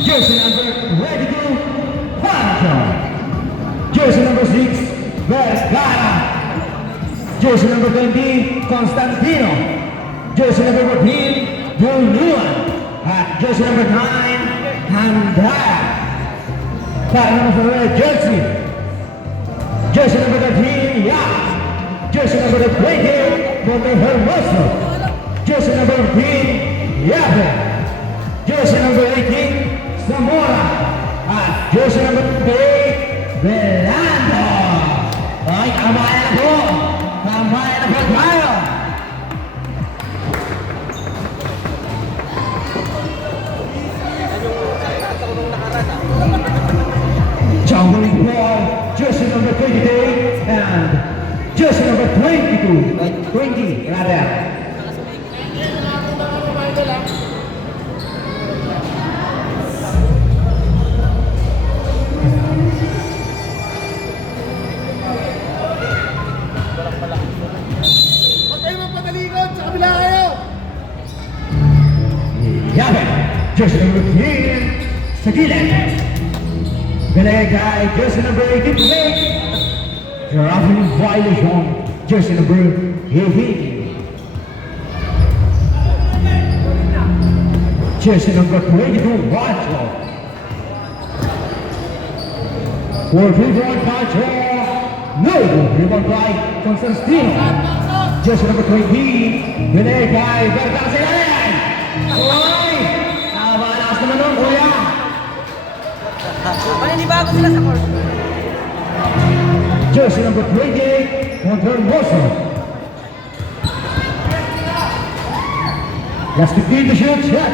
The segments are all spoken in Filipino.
Jersey number 22, Juanjo. Jersey number 6, Vergara. Jersey number 20, Constantino. Jersey number 14, Buluan. Jersey number 9, Andrea. Para number 4, Jersey. Jersey number 13, Yap. Jersey number 20, Monte Hermoso. Jersey number 15, Yabe. Jersey number 18, Zamora. Jersey number 8, Belando. Ay, kambayan na po. Kambayan na po tayo. Jumbling ball, jersey number 28 and jersey number 20 rather. Huwag kayo magpatalikod, sa kabila kayo! Yabe, jersey number 3 sa gilid. Belegay, jersey number 18 to make. Giraffing violation, jersey number 18. Jersey number 22, Rancho. For rebound Rancho, no rebound by Constantino. Jersey number 20, Belegay, Berta Silayan. Oy! Malakas naman nun, kuya. Ay, hindi bago sila sa court. Jersey number 28, Montermoso. Last 15 to shoot, shot.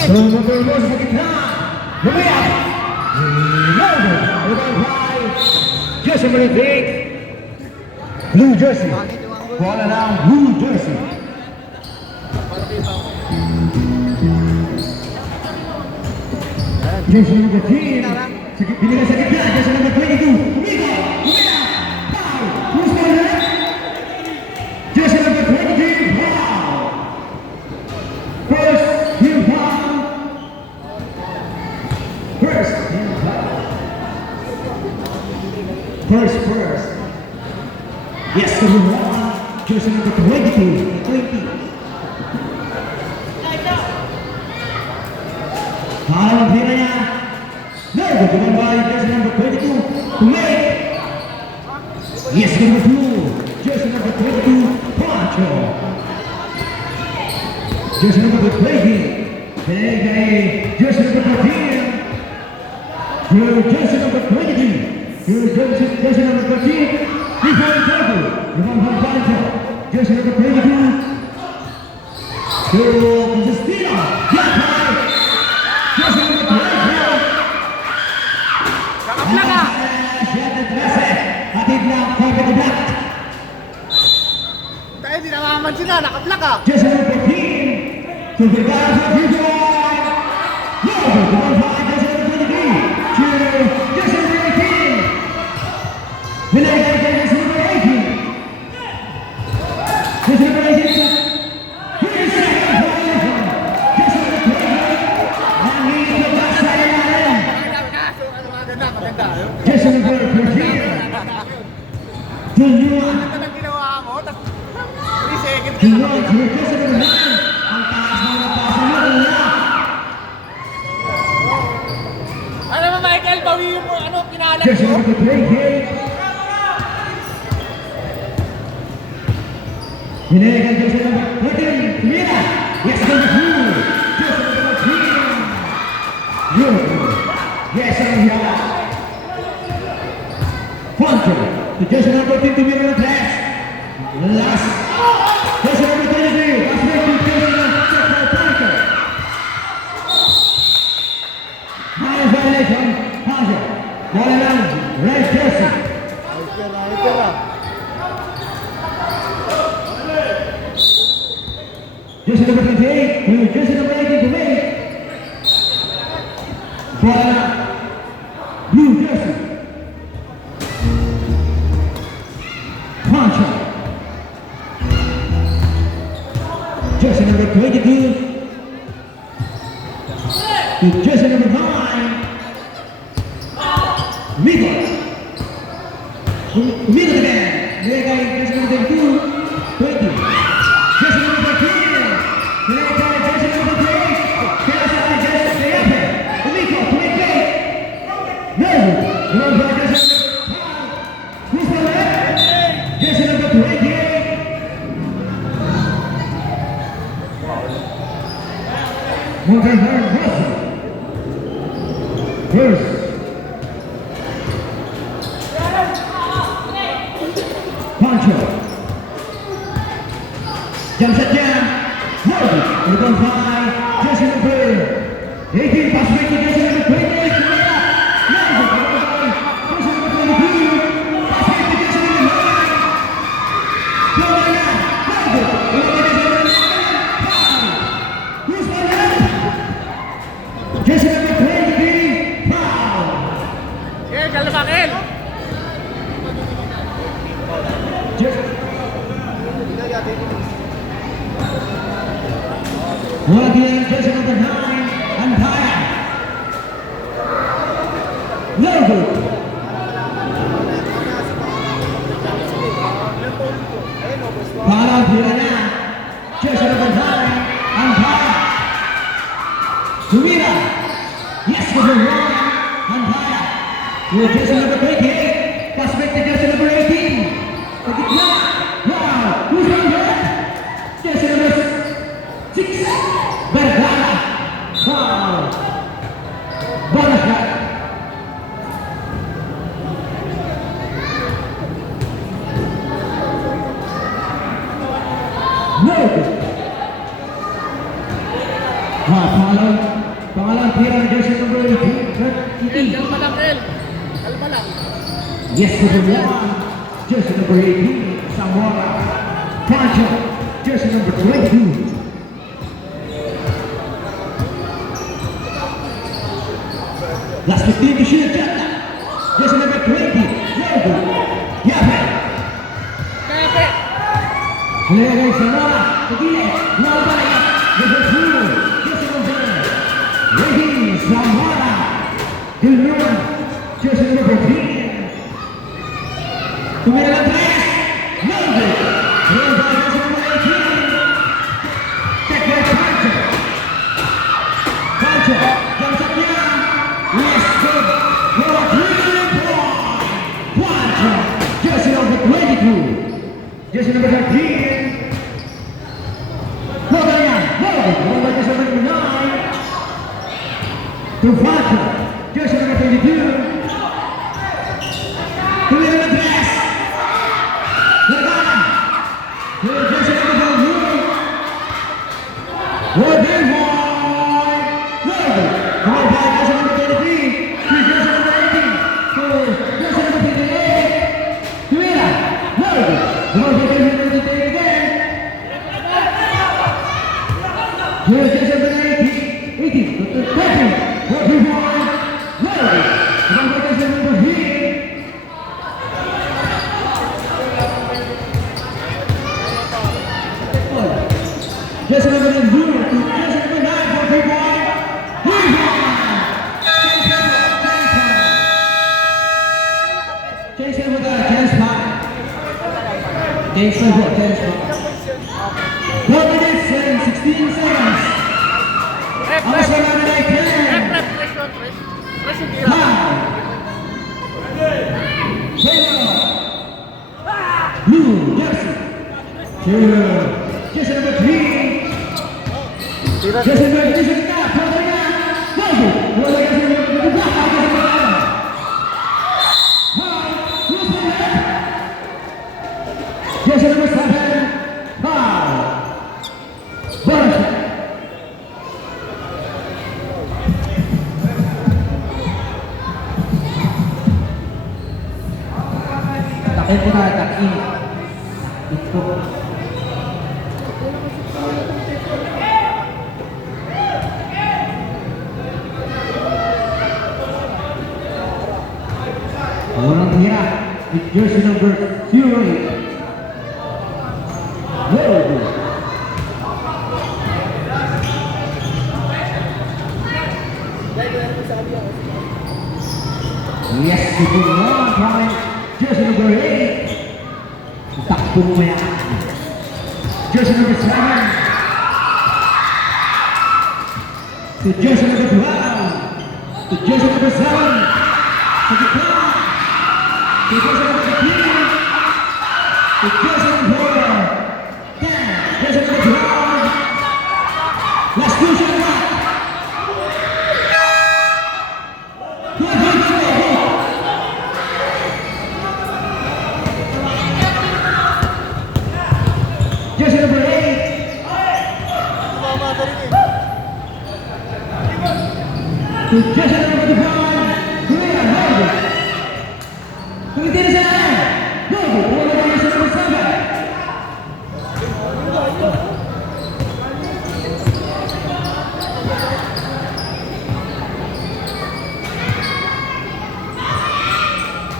So Montermoso sa gitna. Lumiyak. Ronaldo. Rebound by Jersey number 8. Blue Jersey. Bola ng Blue Jersey. Jersey number 10. Binigay sa gitna. Jersey number 22. Umila. Foul. Who's going there? Jersey number 23. Foul. First team foul. First team foul. First. Yes, number 1. Jersey number 22. 20. Foul ang tira niya. No, good by jersey number 22 to make. Yes, number 2. Jersey number 22, Pancho. Jersey number 20. Belegay, jersey number 14. Jersey number 22. Jersey number 13. Before the circle. Remember Pancho. Jersey number 22. To Justina. Jersey number 24. Kakaplaka! Hatid lang, target the back. Tayo, di namaman sila, nakaplaka! Jersey number 15. To the guy for Future. No, the 1-5, jersey number 23. To jersey number 18. Belegay, jersey number 18. Jersey number 18. Here's second violation. Jersey number 20. And he's the last side line. Maganda. Jersey number 14. To Luan. Ito lang ginawa mo, tapos 3 seconds To Luan, to jersey number 9. Ang taas ng pasa mo, wala. Ano mo, Michael, bawiin mo, pinalag Jersey mo? number 28. Belegay, jersey number 13. Tumira. Yes, number 2. Jersey number 13. Yun. Yes, ang hiya. Pancho. To jersey number 15, Tumira na press. Last. Jersey number 23. Last break to jersey number 12, Pancho. High violation. Pancho. Bola lang. Red jersey. Jersey number 28 to jersey number 18 to make. Bola. Blue jersey. Pancho. Jersey number 22. with jersey number 9, Miko. Miko again. Nilagay jersey number 2, 20. Jersey number 13. Nilagay jersey number 3. Kaya sa jersey Leape. Miko, 28. No. Nilagay jersey number 5. Who's the left? Jersey number 28. Morgan Russell. First. Pancho. Jam saja. Morgan. Number 5. Jersey number 18. Pass back to jersey number 20. Jersey number 23, foul. Eh, kalabakil! Again, jersey number 9, Antaya. No good. Para Pirana, jersey number 9, Antaya. Sumira. Yes, number 1, Antaya. With jersey number 28, pass back to jersey number 18. Wow, who's on that? Jersey number 6, Bergara. Wow. Bonus back. No good. Pangalan tira ng jersey number 18. Kalma lang, El. Kalma lang. Yes, number 1, jersey number 18, Zamora. Pancho, jersey number 22. Last 15 to shoot, Jata. Jersey number 20, Yogo. Yape. Kape! Nilagay Zamora, Pagile, Nalbaya, number 2, jersey number 18, Zamora. Gilman, jersey number 15. Tumira ng 3, Yogo. Yogo, jersey number 18. Check that Pancho. Pancho, jump shot niya. Yes, good. For a 3-point. Pancho, jersey number 22. Jersey number 13. Morgan, Morgan, jersey number 9. To Pancho, jersey number 22. Tumira ng 3. Morgan, jersey number 22. Morgan, jersey number 23. Jersey number 18. To jersey number 28. Tumira, Morgan, jersey number 23 again. Jersey number 18. To 13. Morgan, Morgan, jersey number 15. Jersey number 2 to jersey number 9 for 3-point. James James 4 minutes and 16 seconds. Rep, Ang rep! score namin ay 10. Rep, press yun, press. Press yung tira. 5. Blue jersey. Jersey number 3. Jersey number 3 sa kita. Pwede na. Pwede. Wala ka sa mga nagbaha. Jersey number 7. Foul. Bonus. Takin po na, takin. Ito. Orang tira with jersey number 08. Whoa. Yes, to do 1 point. Jersey number 8. Takbo mo yan. Jersey number 7. To jersey number 12. To jersey number 7. To the clock. To jersey number 15. To jersey number 10. Jersey number 12. Last two shot clock. Jersey number 8. To jersey number 25. Korea, Logo. Tumitin sa akin. Logo, wala na jersey number 7.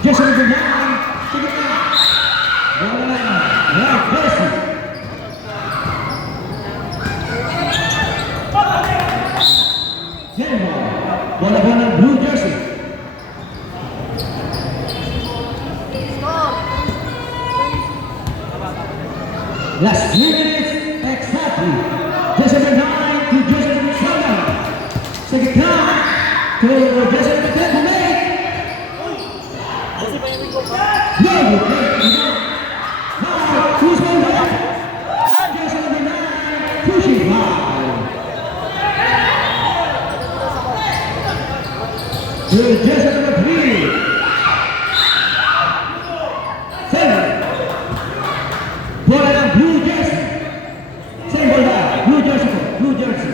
Jersey number 9. Sige na. Wala na. Right, Jersey. Bola bola blue jersey. Last 3 minutes exactly. Jersey number 9 to jersey number 7. Second count to jersey number 10 to make. No, who's going back? Jersey number 9 pushing hard. To jersey number 3. 7. Bola ng blue jersey. Same bola, blue jersey, blue jersey.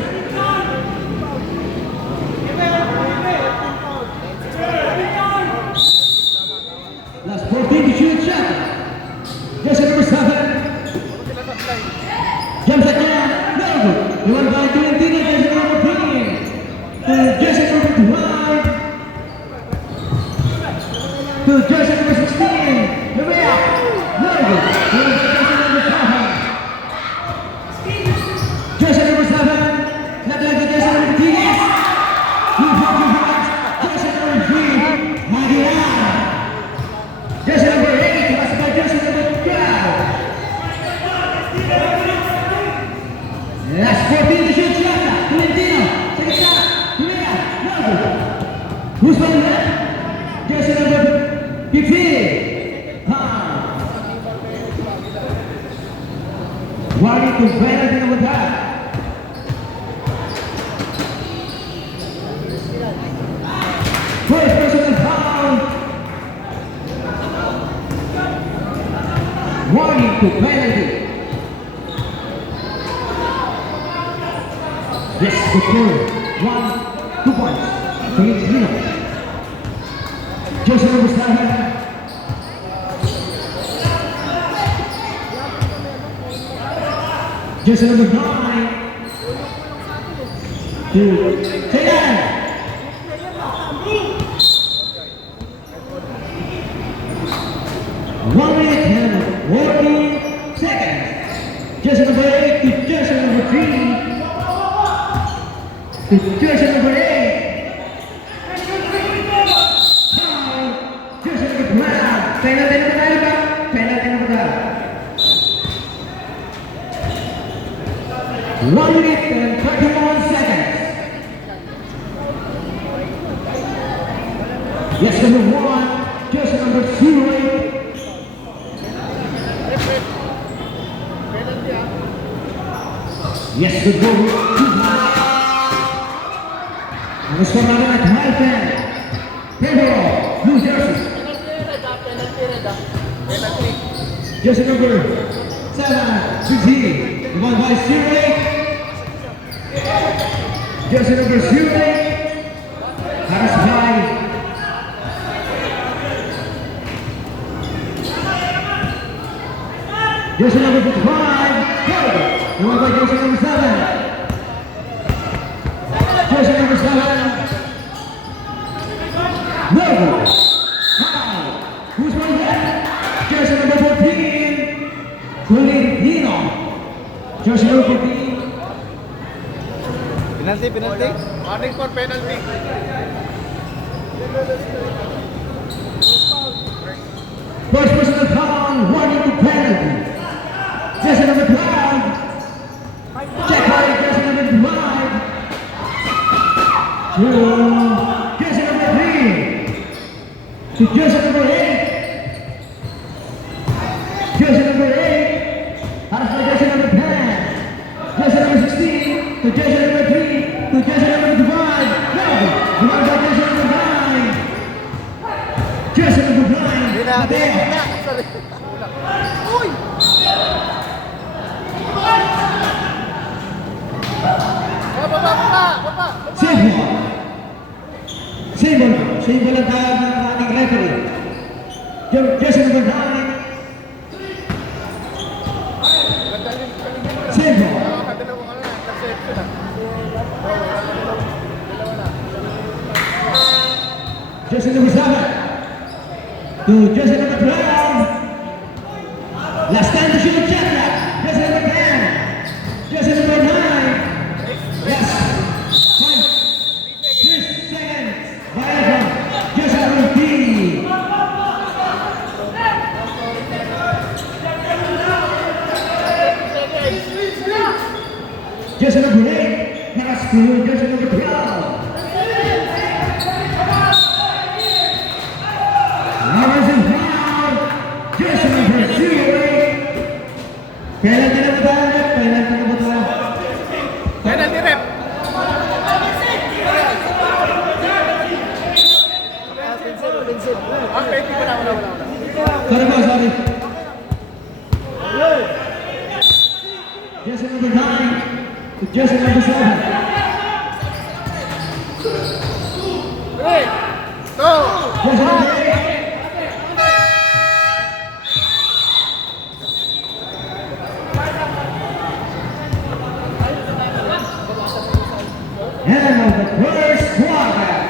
Last 14 to shoot shot. Jersey number 7. Jump shot niya. No good. Iwan by Tolentino, jersey number 3. To jersey number 12. To jersey number 16, Lumea, no good. To jersey number 7. Jersey number 7, not like the jersey number 3. Jersey number 3, Maguilar. Jersey number 8, pass by jersey number 12. Last 14 to shoot shot, Tolentino, second shot, Lumea, no good. Who's on the left? Jersey number 15. Warning to penalty number 10. First personal foul. Warning to penalty. Yes, the score. 1, 2 points. Filipino. Jersey number 7. Jersey number 9. To Taylor. 1 minute and 14 seconds. Jersey number 8 to jersey number 3. To jersey number 8. Penalty number 9. Penalty number 1 minute and 31 seconds. Yes, number 1, jersey number 0. Yes, good goal. Ang score namin at Halfen. Pedro, blue jersey. Jersey number 7, 60. The one by 08. Jersey number 08. Harris by. Jersey number 55. The one by jersey number 7. Jersey number 7. No good. Who's going there? Jersey number 14. Tolentino. Jersey number 14. Penalty. Warning for penalty. First personal foul, running to penalty. Jersey number 12. Check by jersey number 5. To jersey number 3. To jersey number 8. Jersey number 8. Harus by jersey number 10. Jersey number 16. To jersey number 3. To jersey number 5. No. Run by jersey number 9. Jersey number 9. Mateo. Uy! Baba! Save ball. Save ball ang tawag ng ating referee. Jersey number 9. Save ball. Jersey number 7. To jersey number 12. Last time to shoot, check that. Jersey number 10. Jersey number 9. Yes. 5, 6 seconds. Violation. Jersey number 3. Jersey number 8. Pass to jersey number 12. Emerson foul. Jersey number 0. Penalty na ba tayo? Penalty na ba tayo? Penalty rep. Ang penalty wala. Sorry. Jersey number 9 to jersey number 7. 3, 2, Jersey number 8. And on the first quarter.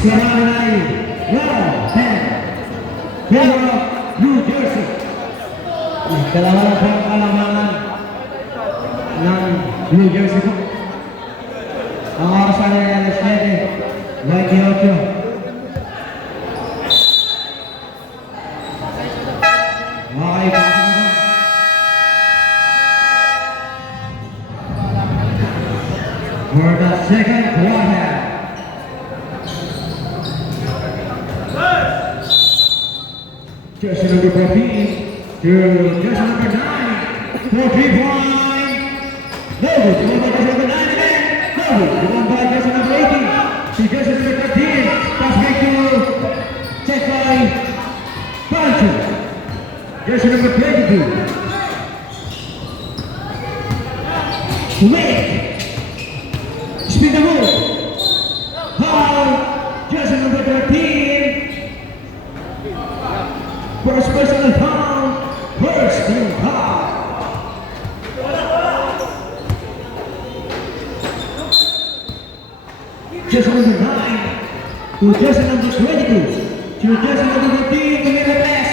Sekarang Pero New Jersey. Dalawa po ang kalamanan ng New Jersey po. Ang orasan ay alas 7, 28. Okay, pasok mo po. For the second quarter. Jersey number 14 to jersey number 9 for 3-point. No good. The one by jersey number 9 again. No good. The one by jersey number 18 to jersey number 13. Pass back to check by Pancho. Jersey number 22. Wait. Spin the move. Foul. Jersey number 13. First personal foul. Personal foul. Jersey number 9 to jersey number 22 to jersey number 15 to make a pass.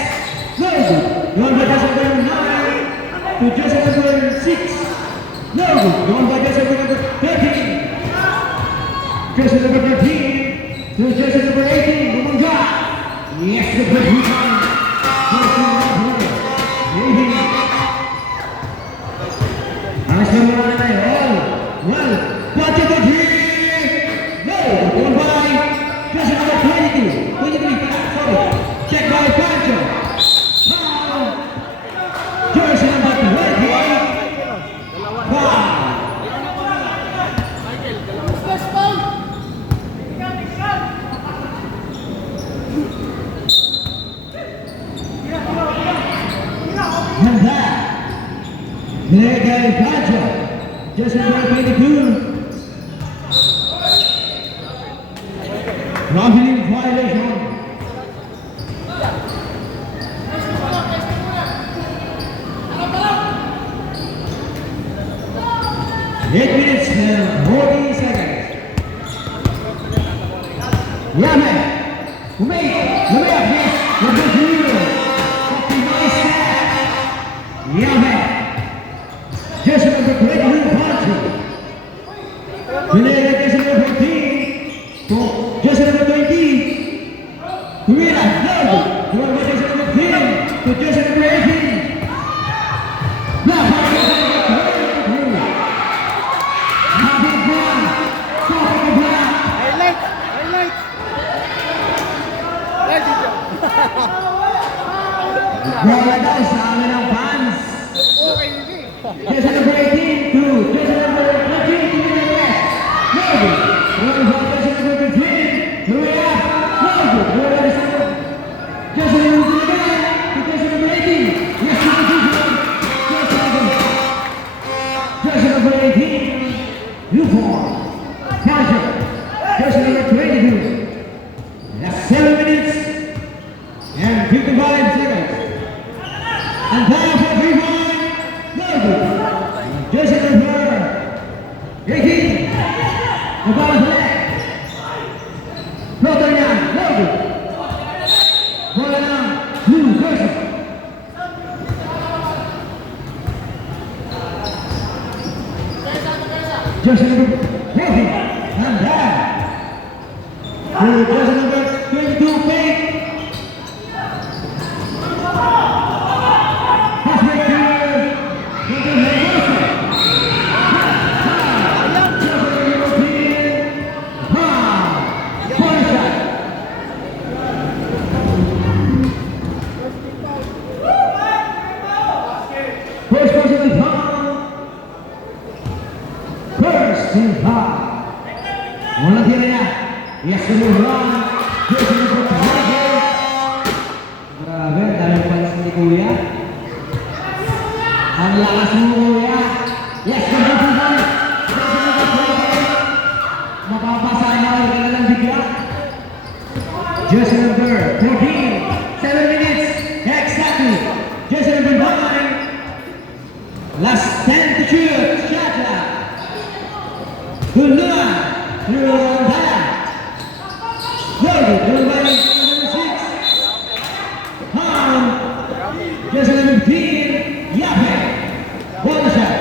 No good. One by jersey number 9 to jersey number 6. No good. One by jersey number 13. Jersey number 13 to jersey number 18. Bumangga. Yes, the good rebound. Nice one na tayo. Well, watch it here. No, one by jersey number 22. 23, sorry. Check by Pancho. Foul. Jersey number 20. Foul. And that, Miguel Pancho, jersey number 22. Traveling violation. 8 minutes and 40 seconds. Yaman, Umay, Lumaya, yes, number 0. Yaman, jersey number 22, Pancho. Pinay jersey number 14, to jersey number 20. Humira, Lord, number jersey number 10, to jersey number 18. Now, Highlight! Highlight! Ay, dito. bola daw sa amin ng fans. Okay, hindi. Jersey number 18 to jersey number 20 to the left. Logo. Jersey number 15. Maria. Logo. Jersey number 29 to jersey number 18. Yes, jersey number 18. Uniform. Pancho. Jersey number 22. That's 7 minutes and 55 seconds. And time for 3 point. Logo. Jersey number 18. The ball is left. Floater now. Logo. Bola now. Blue jersey. Jersey number 20. And down. To jersey number 22. Fake. Pass back to number 19. First person to foul. First to foul. Walang tira na. Yes, run. Jersey number 20. Grabe, dami palas ni Kuya. Ang lakas mo, Kuya. Yes, number 2. Jersey number 20. Mapapasa na ako ka na lang bigla. Jersey number 14. 7 minutes. Exactly. Jersey number 9. Last 10 to shoot. Shot clock. Gunduan. Gunduan. Logo. Gunduan. Number 6. Ham. Jersey number 15. Yape. One shot.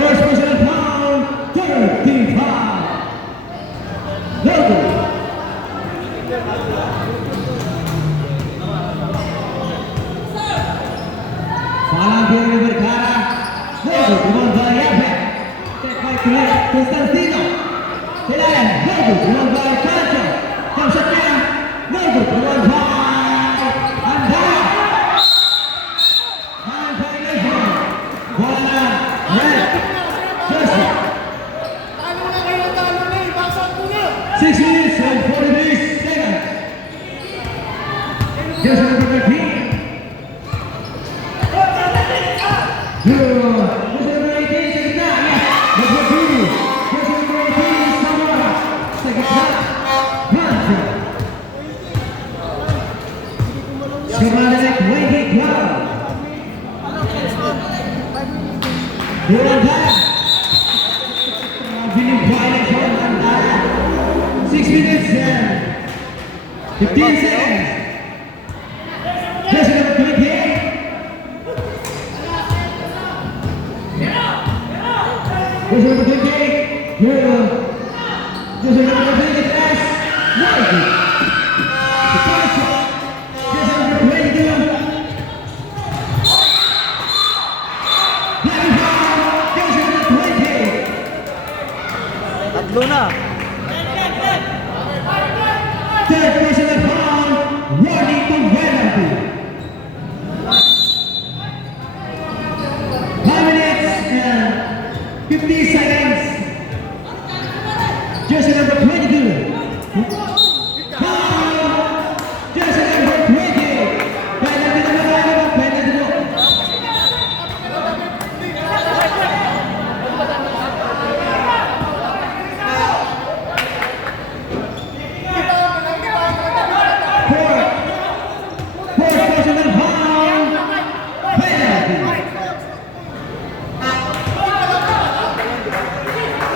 First personal foul. 13 foul. Logo. Falang Pierre Vergara. Logo. Gunduan Yape. Step by Constantino. Kailangan. Logo. Gunduan Pancho. Jump shot niya. Logo. Gunduan. Anda. Hand violation. Bola. Red. Jersey. Talo na kayo, talo na. Ibasag mo na. 6 minutes and 43 seconds. Jersey number 13. Jersey number 18 sa gitna. Yes. Number 2. Jersey number 18 Samora. Sa gitna. Pancho. Sumanalik 20-12. Durantaya. Biling violation Durantaya. 6 minutes and 15 seconds. Jersey number 28. Jersey number 28. Jersey number 23. Nike. Pancho. Jersey number 22. Black foul. Jersey number 20. Tatlo na. Third personal foul. Warning to penalty. 5 minutes and 50 seconds. Jersey number 22. Foul. Jersey number 20. Penalty na ba? Penalty mo.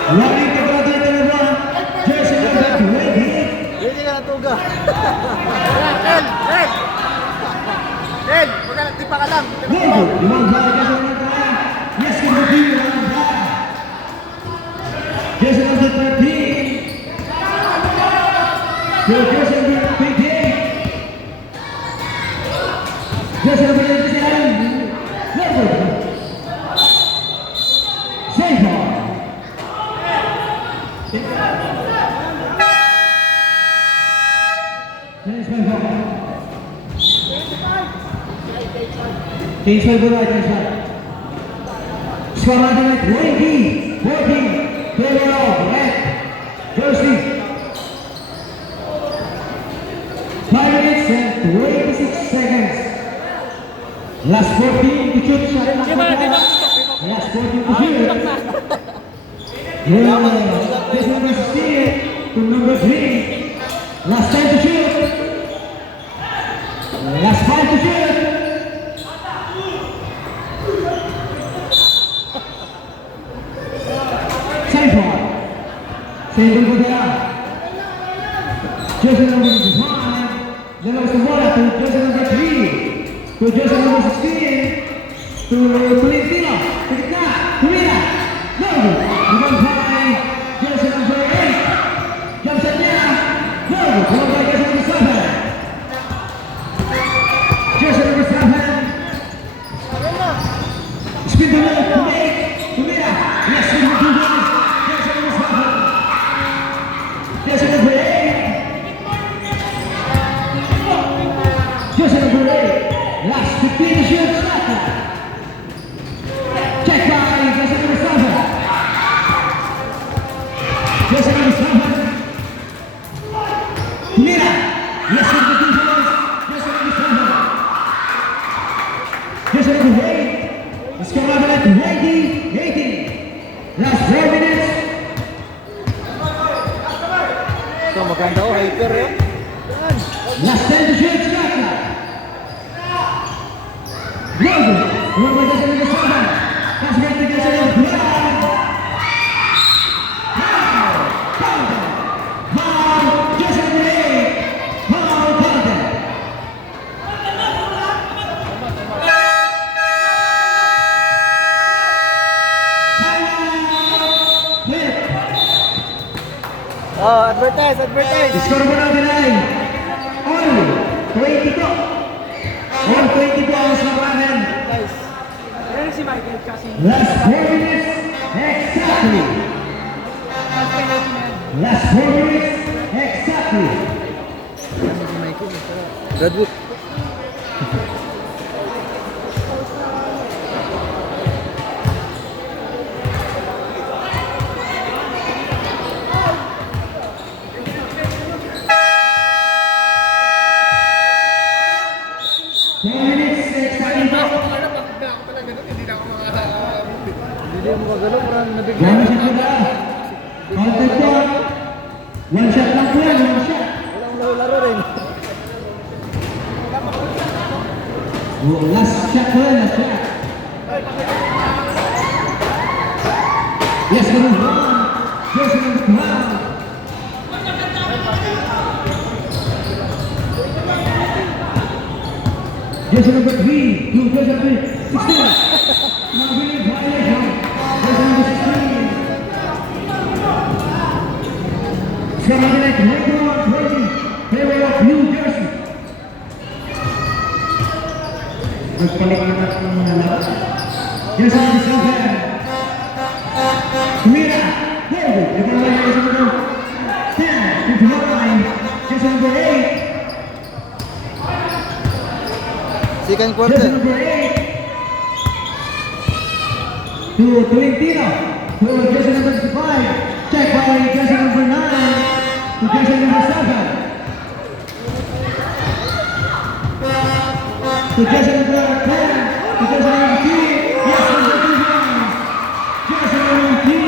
Running the brother to the one. Jersey number 20. Hindi ka natuga. El! El! El! Wag ka, di pa ka lang. Lugo. Limang ball, jersey number 1. Yes, can you do limang ball? Jersey number 13. To jersey number 28. Jersey number 27. Lugo. Save ball. Finish my ball. Change my ball, change my. Score running at 20, 14, Taylor off, red, jersey. 5 minutes and 26 seconds. Last 14 to shoot. Last 14 to shoot. This number 16 to number 3. Last 10 to shoot. Last 5 to shoot. Same ball. Same ball there. Jersey number 5. Then was the bola to jersey number 3. To jersey number 16. To Tolentino. To Kita. To Mira. No. Number 5. Jersey number 8. Jump set there. No. Number jersey number 7. Jersey number 7. Spin the ball to make. To Mira. Yes, we will do this. Jersey number 7. Jersey number 8. Jersey number 8. Last 15 to shoot. Check by jersey number 7. Jersey number 7. Mira. Yes, we will do this. Jersey number 7. Jersey number 8. Let's go over at 90, 18. Last 4 minutes. Ito, maganda o, hyper eh. Last 10 to shoot. Logo. Number jersey number 7. Pass back to jersey number 12. Foul. Jersey number 8. Foul contact. Oh, advertise, advertise. Skor mo natin ay all 22. All 22 ang scorean. Nice. Last 4 minutes exactly. Last 4 minutes exactly. Redwood. Hindi mo magalaw, parang nabigla. One shot na. Counter to. One shot lang po yan, one shot. Walang laro rin. Oh, last shot po yan, last shot. Yes, number 1. Jersey number 12. Jersey number 3. To jersey number 16. Mabili violation. Jersey number 16. Scramble like 21-20. Favor of New Jersey. Nagpalit naman ang mga laban. Jersey number 7. Mira. There. Ito na jersey number 10. 59. Jersey number 8. Second Jersey quarter. number 8. To Tolentino. To jersey number 5. Check by jersey number 9. To jersey number 7. To jersey number 10. To jersey number 3. Yes, number 2. Jersey number 3.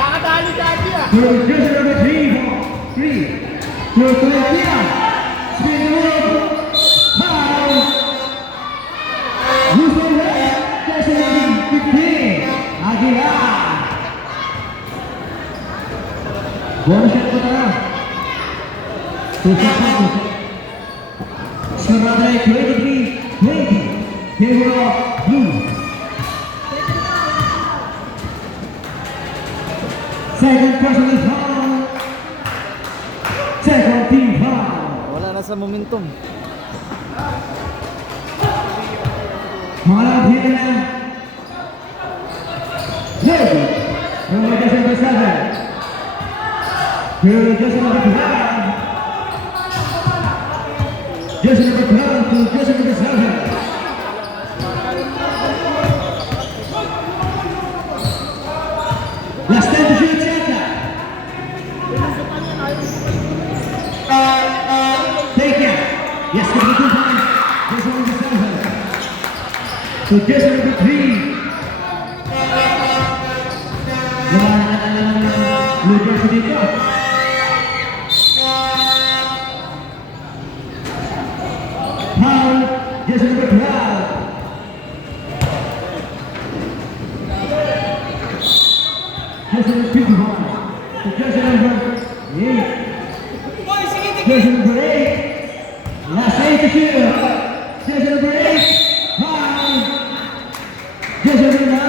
Nakakadali dati ah. To jersey number 3. To Tolentino. Spin the move. Foul. Who's the red? Jersey number 15. Bonus shot po tayo. Susok. Score natin ay 23-20. Favor of Blue. Second personal foul. Second team foul. Wala na sa momentum. Pangalang hila na. Lady. Number jersey number 7. To jersey number 12. Jersey number 12 to jersey number 7. Last 10 to shoot, Santa. Take it. Yes, number 2 points. Jersey number 7. To jersey number 3. Blue jersey dito. Foul, jersey number 12. Jersey number 51. To jersey number 8. Jersey number 8. Last 8 to shoot. Jersey number 8. Foul. Jersey number 9.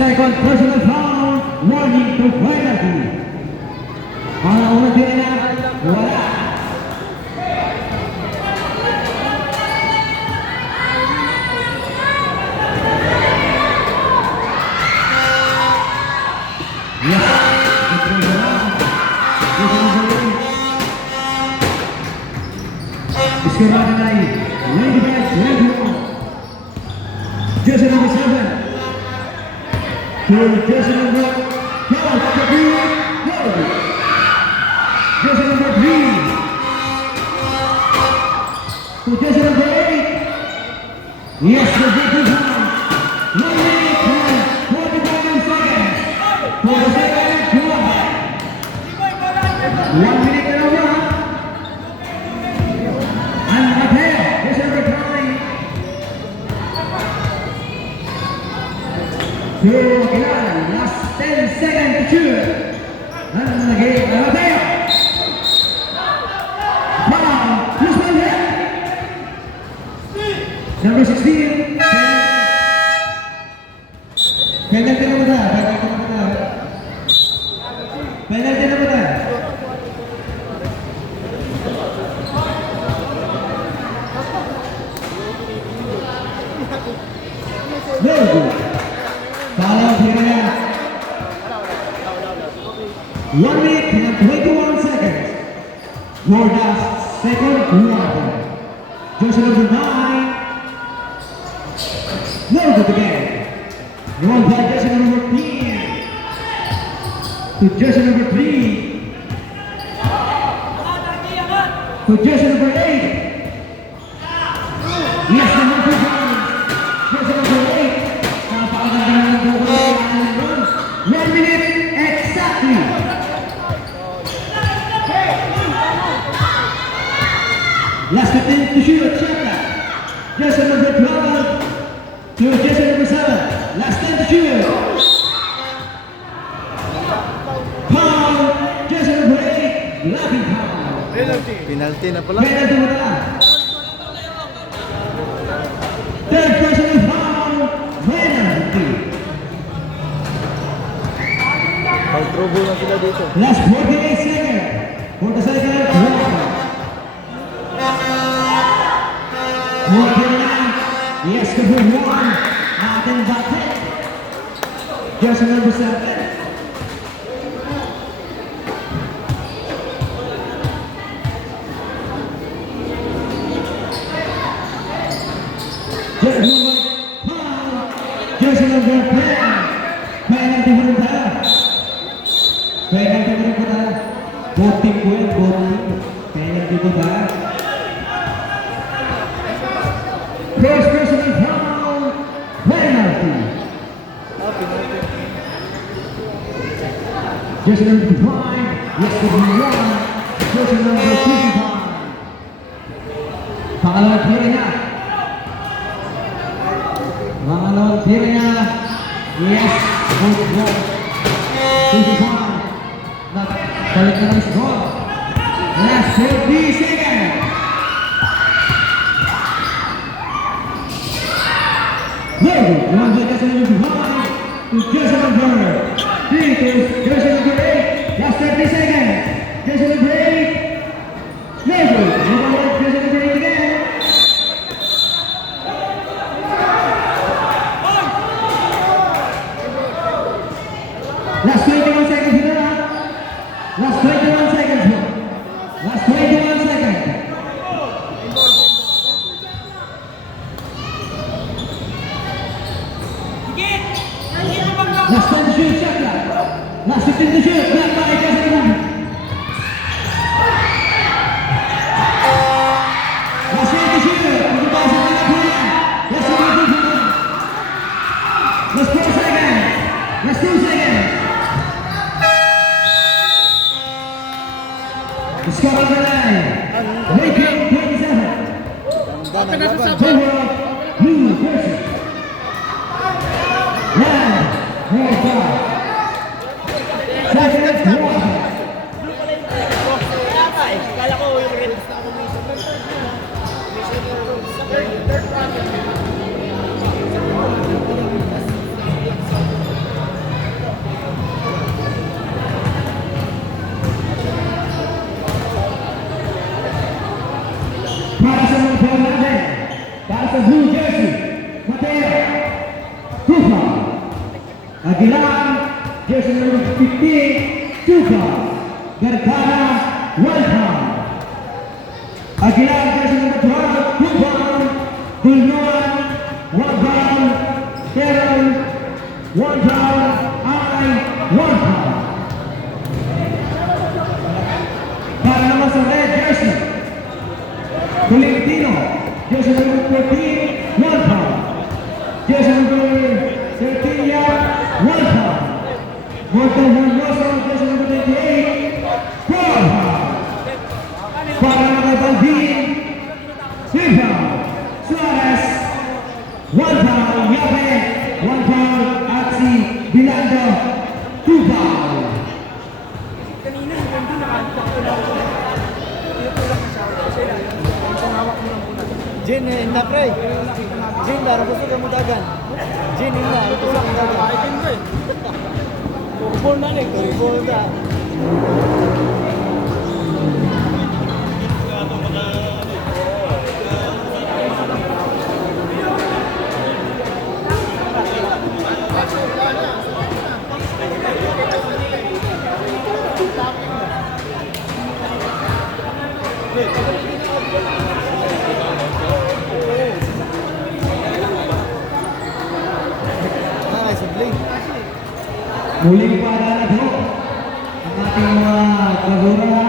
Second personal foul, warning to penalty. Ang unang tira na, wala. Skor natin ay 95-91. Jersey number 7. To jersey number 12, jersey number 3. To jersey number 8. Yes, the victory time. 1 minute and 45 seconds. For the second quarter. 1 minute and over. And Mateo, jersey number 9. To Ilan, last 10 seconds to shoot. And again, Mateo. Foul, who's been hit? Number 16. Penalty na ba tayo? Penalty na ba tayo? No good. Follow here. 1 minute and 21 seconds. Gordas, second quarter. Jersey number 9. No good again. Run by jersey number 14. To jersey number 3. To jersey number 8. Yes, the number 1. Jersey number 8. Napakaganda ng run. 1 minute exactly. Last 15 to shoot, Chaka. Jersey number 12 to jersey number 7. Last 10 to shoot. Foul, jersey number 8. Laughing foul. Penalty na pala. Penalty mo na. Third personal foul. Penalty. Pag-trouble na sila dito. Last 48 seconds. For the second quarter. Working now. Yes, number 1. Atin Batet. Jersey number 7. Jersey number 5. Jersey number 10. Penalty mo rin tayo. Penalty mo rin po tayo. Voting po yan, voting. Penalty po tayo. First personal foul, penalty. Jersey number 5, yes, number 1. Jersey number 55. Pangalawang play na. football. 55. Balik na ng score. Last 30 seconds. Ready, one by Jesse number 5 to Jesse number 3 to Jesse number 8. Last 30 seconds. Jesse number 8. Ready, Jesse number 8 again. Last 21 seconds here. Last 21 seconds here. Last 21 seconds. Last 10 to shoot, shot clock. Last 15 to shoot, clock by Jesse number. Last 8 to shoot, pagkabasa na lang. Last 1 to shoot. Last 4 seconds. Last 2 seconds. The score on the line. Making 27. Ganda ng laban. Forward, Blue versus. One, more time. Second, one. Kala ko yung red. Para sa mga player natin, para sa Blue Jersey, Mateo, Tufa, Aguilar, jersey number 15, Tufa, Gargana, 1 pound. Aguilar, jersey number 12, 2 pound, Gulnoan, 1 pound, Terrell, 1 pound, I, 1 pound. Para naman sa red jersey, Tolentino, jersey number 14, 1 pound. Jersey number 13, 1 pound. Mortal Monroso, jersey number 28, 4 pound. Para naman Baldin, 3 pound. Suarez, 1 pound. Yape, 1 pound. Axi, Bilando, 2 pound. Jin, na pre. Jin, darang gusto ka mo dagan. Jin, na. Gusto ka mo dagan. Paitin mo eh. Turbol na rin. Turbol na. Muling para na po ang ating mga kagura.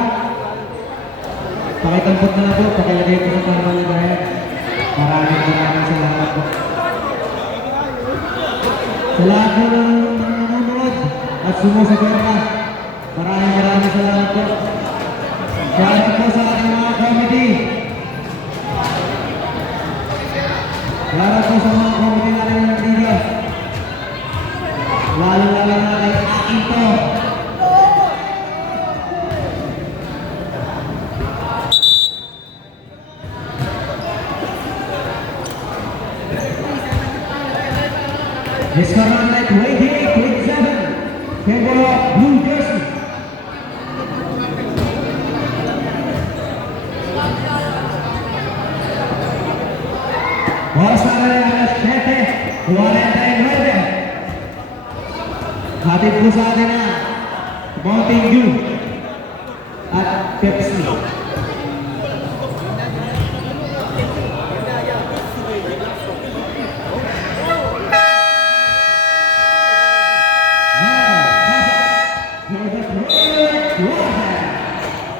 Pakitampot na po, pakilagay po sa pangmaligayan. Maraming salamat po. Sa lahat po ng nanonood at sumusuporta, maraming salamat po. Salamat po sa ating mga committee. Salamat po sa mga committee natin ng Liga. Lalo-lalo na kay aking to. This cover like 28-27. Favor of Blue Jersey. Oras na rin alas 7:49. Hatid po sa atin na Mountain Dew at Pepsi.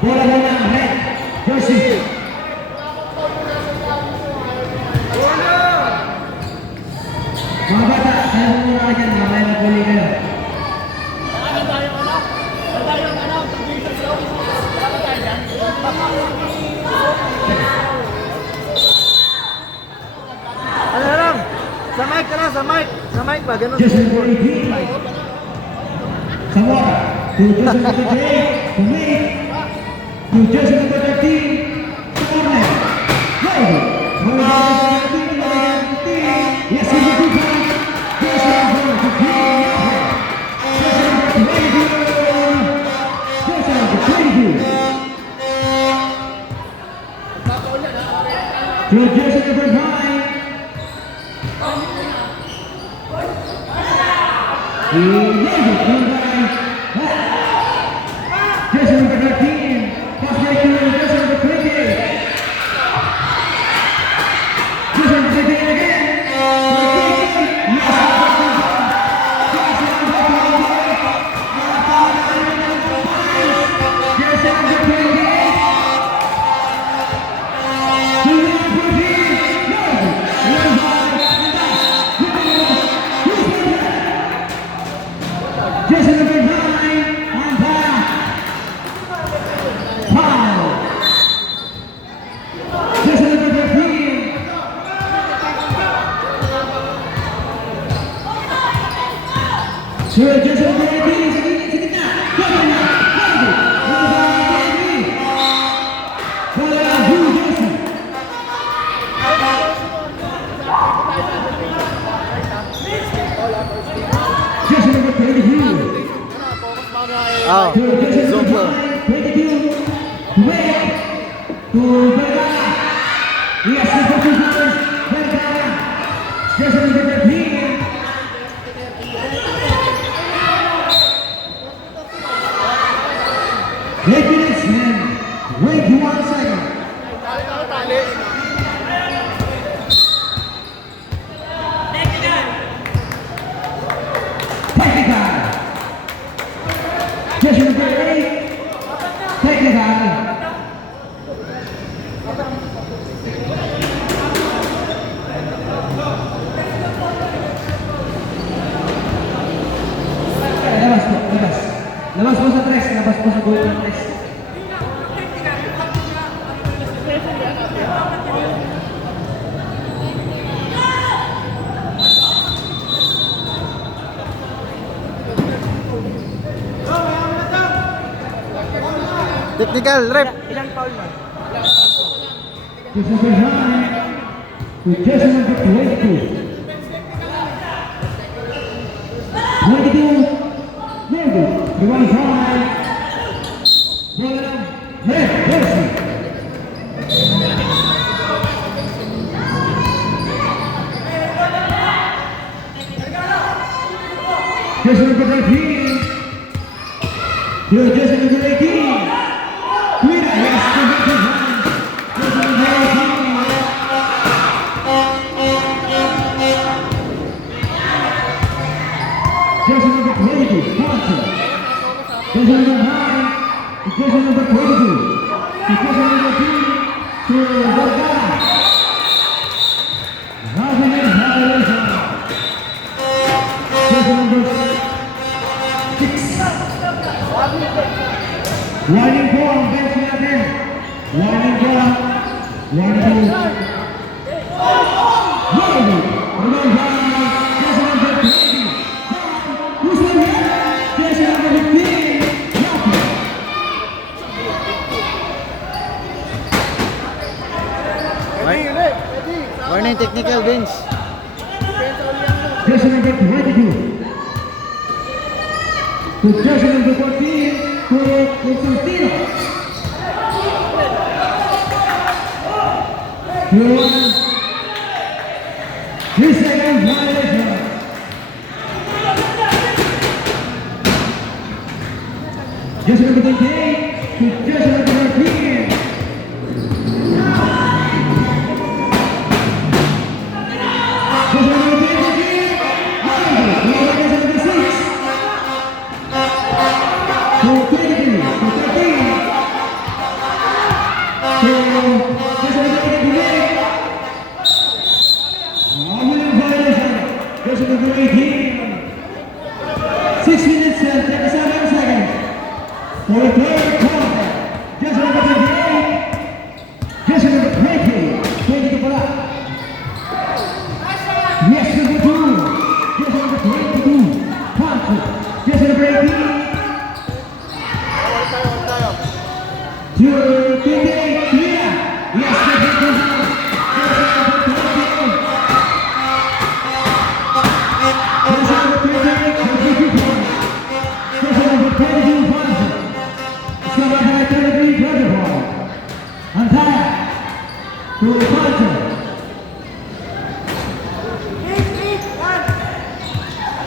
Bola mo ng red jersey. Mga bata, kaya mo muna ka dyan, mamaya magpuli kayo. Ano lang? Sa mic ka lang, sa mic. Sa mic ba? Ganun. Just Zamora. To jersey number 28, Kuwait. To jersey number 13, Corner. Loaded. Yes, he's a good one. Jersey number 15. Jersey number 22. Jersey number 22. To jersey number 9. Jersey number 13. Pass back to jersey number 28. Jersey number 28 again. Jersey number 28. Jersey number 9, on back. Foul. Jersey number 13. So, jersey number 18, sige na. Bola na, Blue Jersey. Jersey number 22. Oh, zoom po. 22. Wait. To Vergara. Yes, number 2 numbers. Vergara. Jersey number 13. Wait minutes and wait 1 second. Technical. Jersey number 8. Technical. Labas po, labas. Labas po sa tres, labas po sa goal ng tres. Technical, rep. Jersey number 9 to jersey number 22. 22. Maybe. The one side. Bola red jersey. Jersey number 13. To jersey number 18. Winner, yes, number 21. Jersey number 18. Jersey number 22, Ponce. Jersey number 9, to jersey number 22. To jersey number 3, to Vergara. Rising in violation. Jersey number 6. Warning po ang bench natin. Warning po. Warning po. Warning. Jersey number 20. Who's in there? Jersey number 15. Nothing. Warning, technical bench. Jersey number 22. To jersey number 14. To Constantino. To 3-second violation. Jersey number 28 to jersey number 13. Jersey number 13. Jersey number 6. To 23. To 13. To jersey number 88. William violation. Jersey number 18. 6 minutes and 37 seconds. For the third quarter, jersey number 28, jersey number 20, 22 pala. Yes, number 2, jersey number 22, Ponce, jersey number 18, 28, clear. Yes,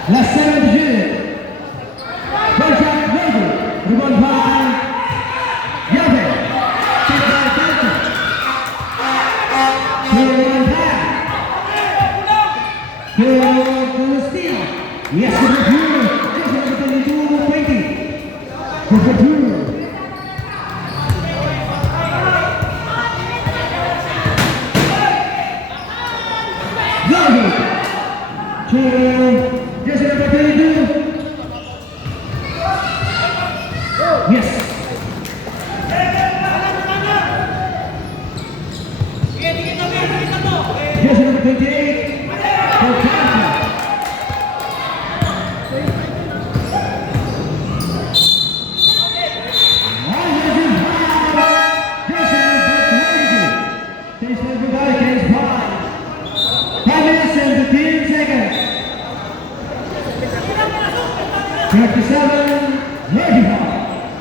Last 7 unit. Contract ready. Rebound by Yabe. Take by Dalton. Here back. Here to the steal. Yes, to the two. Just over 22-20. To the two. Yabe. Just over 22. Yes. Yes, number 28. For Canada.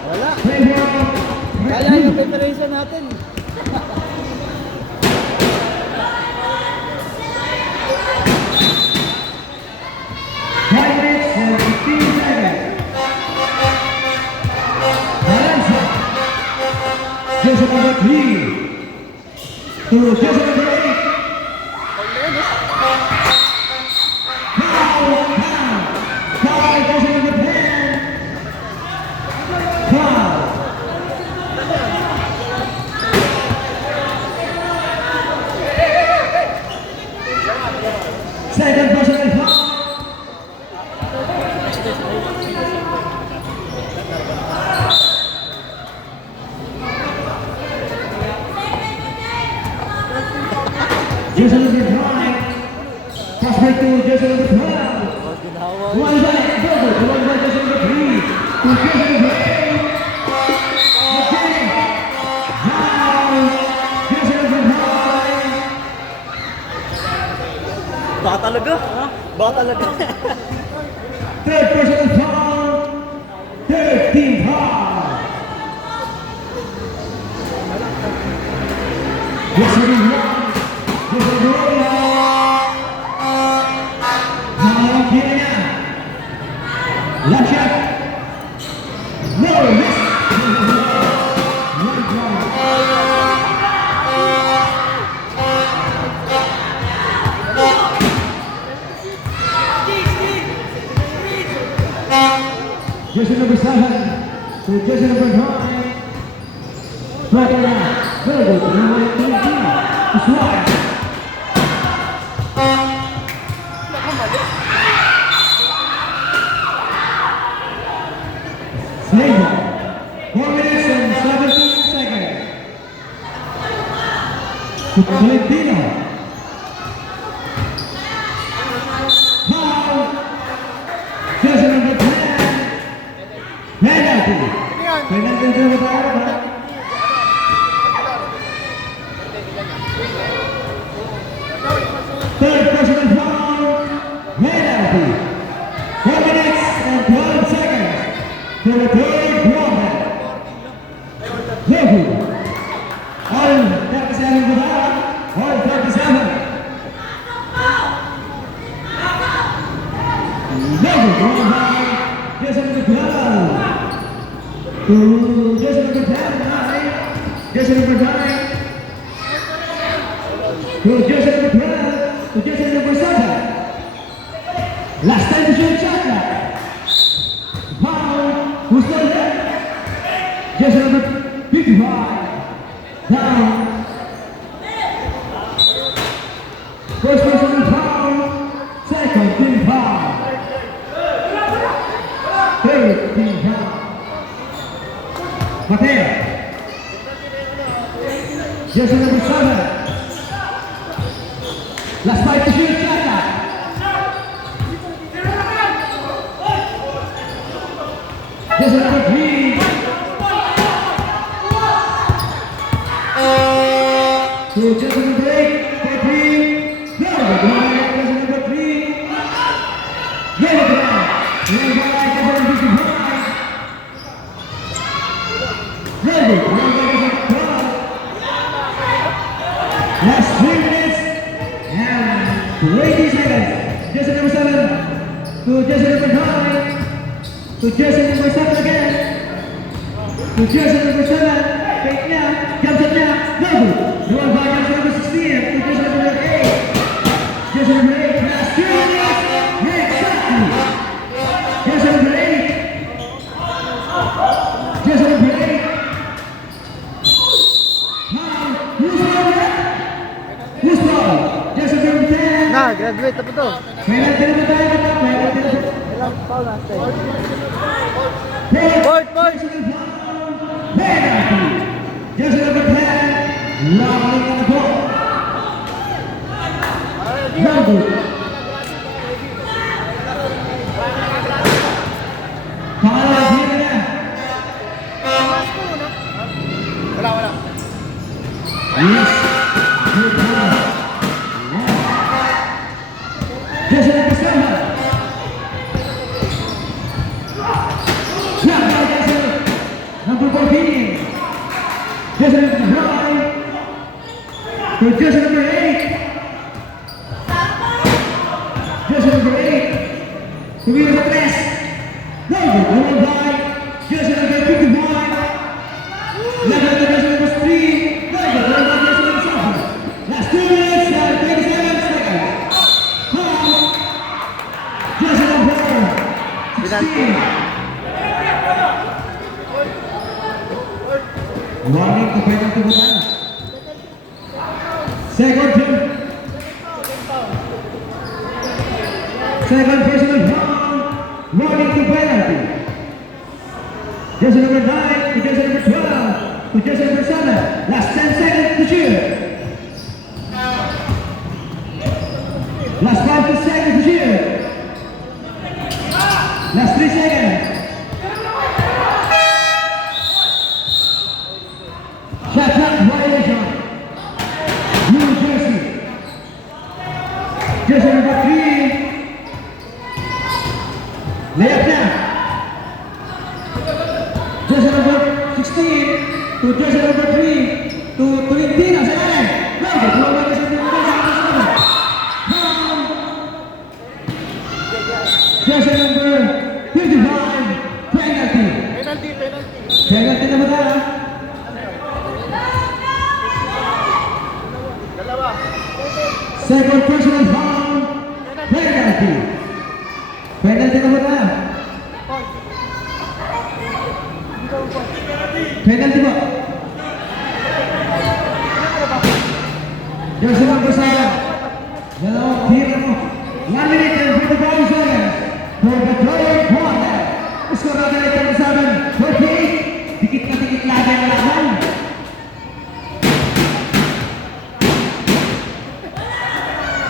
Wala. Kaya yung preparation natin. Joseph number 3 to Joseph number 8. Foul, Joseph number 10. Foul. Second personal foul. Joseph number 9. Pass back to Joseph number 12. One back, double to one back, Joseph number 3. To Joseph number 8. Again. Now, Joseph number 9. Baka talaga. Baka talaga. Third personal foul. Third team foul. Joseph number 1. Joseph number 8. Now, Kenya. Left shot. No, miss. One draw. Jersey number 7 to jersey number 9. Right now, very good. Number 18. Suarez. Slater. 4 minutes and 17 seconds. To Tolentino. Foul. Jersey number 10. Penalty. Penalty to the ball. Third personal foul. Penalty. 4 minutes and 12 seconds. To the third quarter. Levu. All 37 to the all 37. Levu. Going by Joseph number 12. To Joseph number 10. Joseph number 9. To Joseph number 12. To Joseph number 7. Last time to shoot shot clock. Foul. Who's still there? Joseph number 55. Down. First personal foul. Second team foul. Third team foul. Mateo. Joseph number 7. Last fight to shoot shot clock. Joseph number 3. to jersey number 8, for 3. No, jersey number 3. Yellow card. Yellow card, jersey number 55. Ready, last 3 minutes and 20 seconds. Jersey number 7 to jersey number 9 to jersey number 7 again to jersey number 7. Fake now, jumps up now, no good. The one by jersey number 16 to jersey number 8. Jersey number 8, last 2 minutes. Exactly. Jersey number 8. Jersey number 8. Who's foul? Jersey number 10. Na, graduate na po to. Penalty na tayo, penalty na. Ilang foul na tayo? Board, board. Penalty. Jersey number 10. Lovely on the ball. No good. Pangalan, hindi na. Wala. Yes. Good ball. Jersey number 7. Number 14. Jersey number 9. To jersey number 8. Jersey number 8. To be with the press. No good. One by jersey number 55. Level to jersey number 3. No good. One by jersey number 7. Last 2 minutes and 27 seconds. Foul. Jersey number 16. Warning to penalty mo tayo. Second personal foul. Warning to penalty. Jersey number 9 to jersey number 12 to jersey number 7. Last 10 seconds to shoot. Last 5 seconds to shoot. Last 3 seconds. Shot clock violation. New Jersey. Jersey number 3. Layup na. Jersey number 16 to jersey number 3 to Tolentino sa kanan. Bravo, tulungan ka sa jersey number 55. Penalty. Penalty na ba tayo? Second personal foul. Penalty. Penalty na ba tayo? Penalty ba? Jersey number 7. Dalawang tira mo. 1 minute and 55 seconds for the third quarter. Score natin ay number 7. 48. Dikit na dikit lagi ang laban.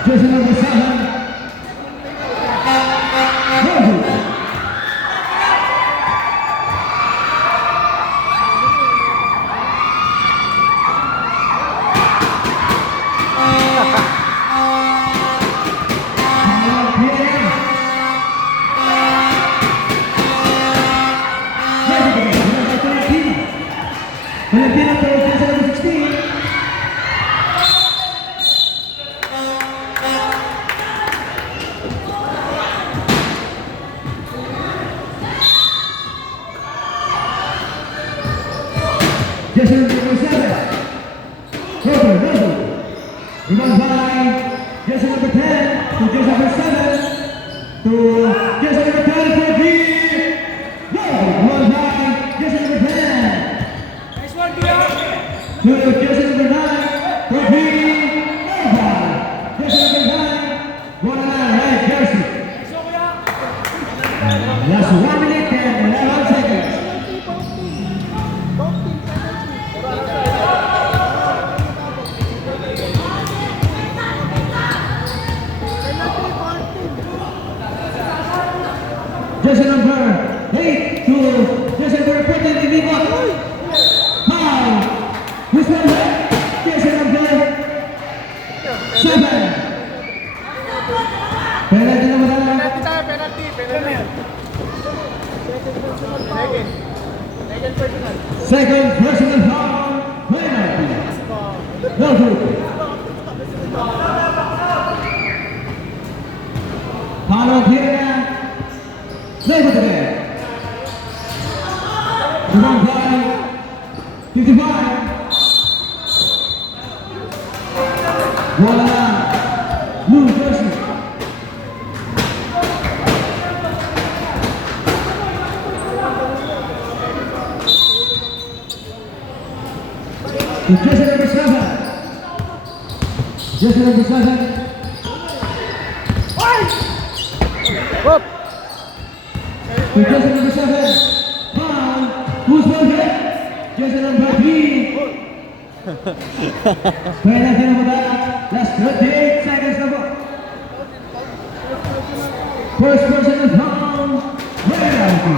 Jersey number 7. Filipino to jersey number 16. Jersey number 7. Robert. Rebound by jersey number 10 to jersey number 7 to jersey number 12 for three. Rebound by jersey number 10 to jersey number 9 for three. Rebound. Jersey number 9. One line, right jersey. Last 1 minute and 11 seconds. Jersey number 8 to jersey number 14 in Viva. Foul. Who's number? Jersey number Second personal foul, penalty. No good. Foul on here. No good again. Rebound by 55. Voila. New Jersey. To jersey number 7. Jersey number 7. Hop! To jersey number 7. Foul. Who's going to jersey number 3. Penalty number that. Last 28 seconds na po. First personal foul. Penalty.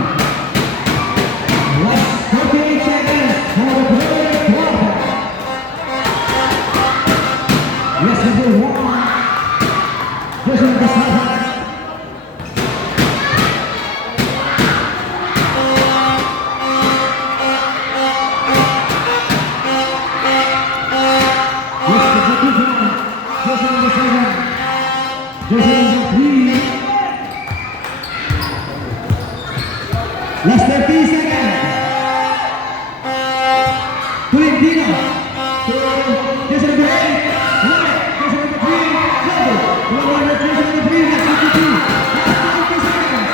Last 28 seconds for the third quarter. Yes, number 1. Jersey number 7. Last 30 seconds. Tolentino. Jersey number 8. Right. Jersey number 3. Double. Jersey number 3. Last 52. Last 50 seconds.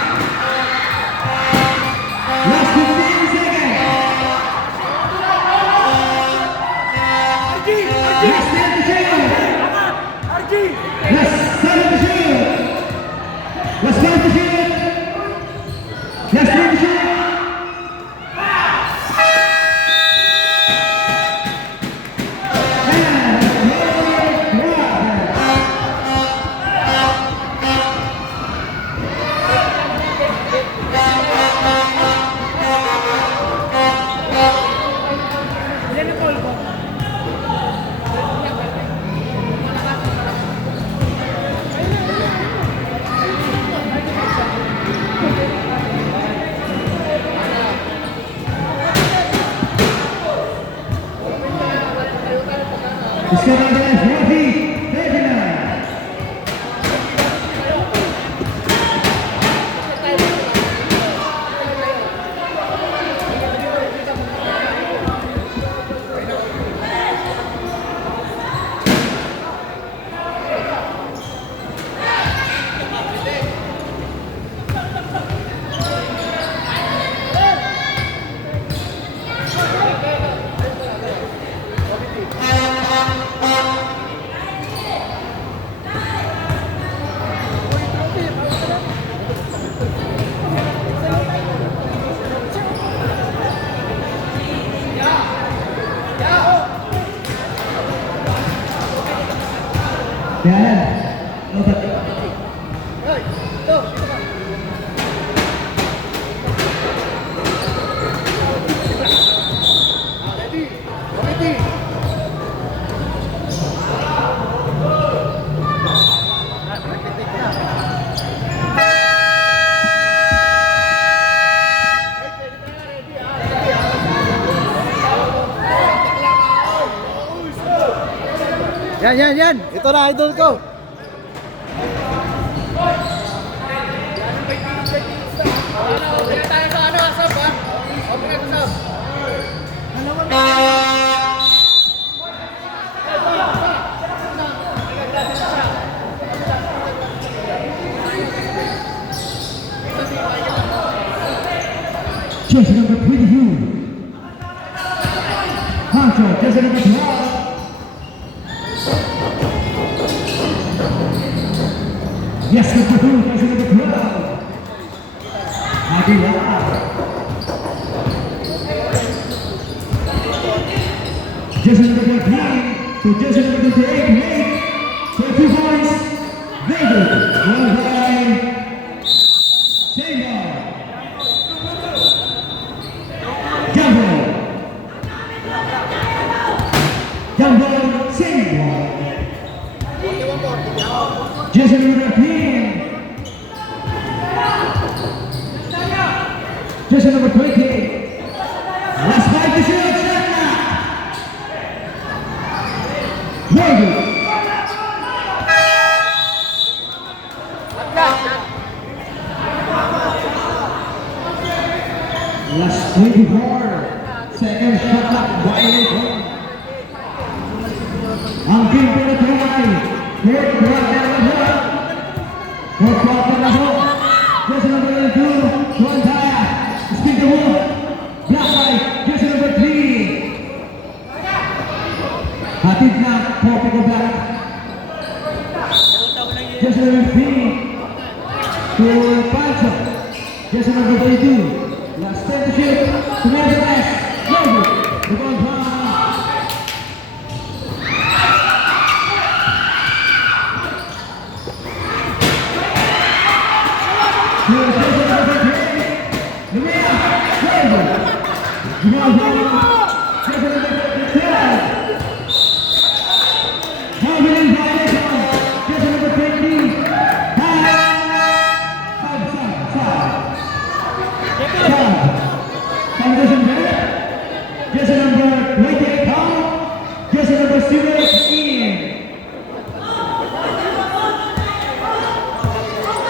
Last 15 seconds. Last 10 to shoot. Last 7 to shoot. Last 5 to shoot. Last 3 to shoot. Score number 40, 39. Yan. Obat. Yan. Ito na, idol ko. Jersey number 22. Pancho, jersey number 12. Yes, number 2, jersey number 12. Aguilar. Jersey number 13 to jersey number 28, Nate. 2 points. David. One by Seymour. Gamble Seymour. Jersey number 13. Jersey number 20. Last 5 to shoot. Shot clock. Very good. Last 24. Second shot clock. Violate. Ang game po na tumakay. Fourth quarter na po. Fourth quarter na po. Jersey number 2. Tuantaya. Speed the ball. Block by jersey number 3. Hatid na. Popico Black. Jersey number 3. To Pancho. Jersey number 32. Last 10 to shoot. To make the best. Go. The ball down.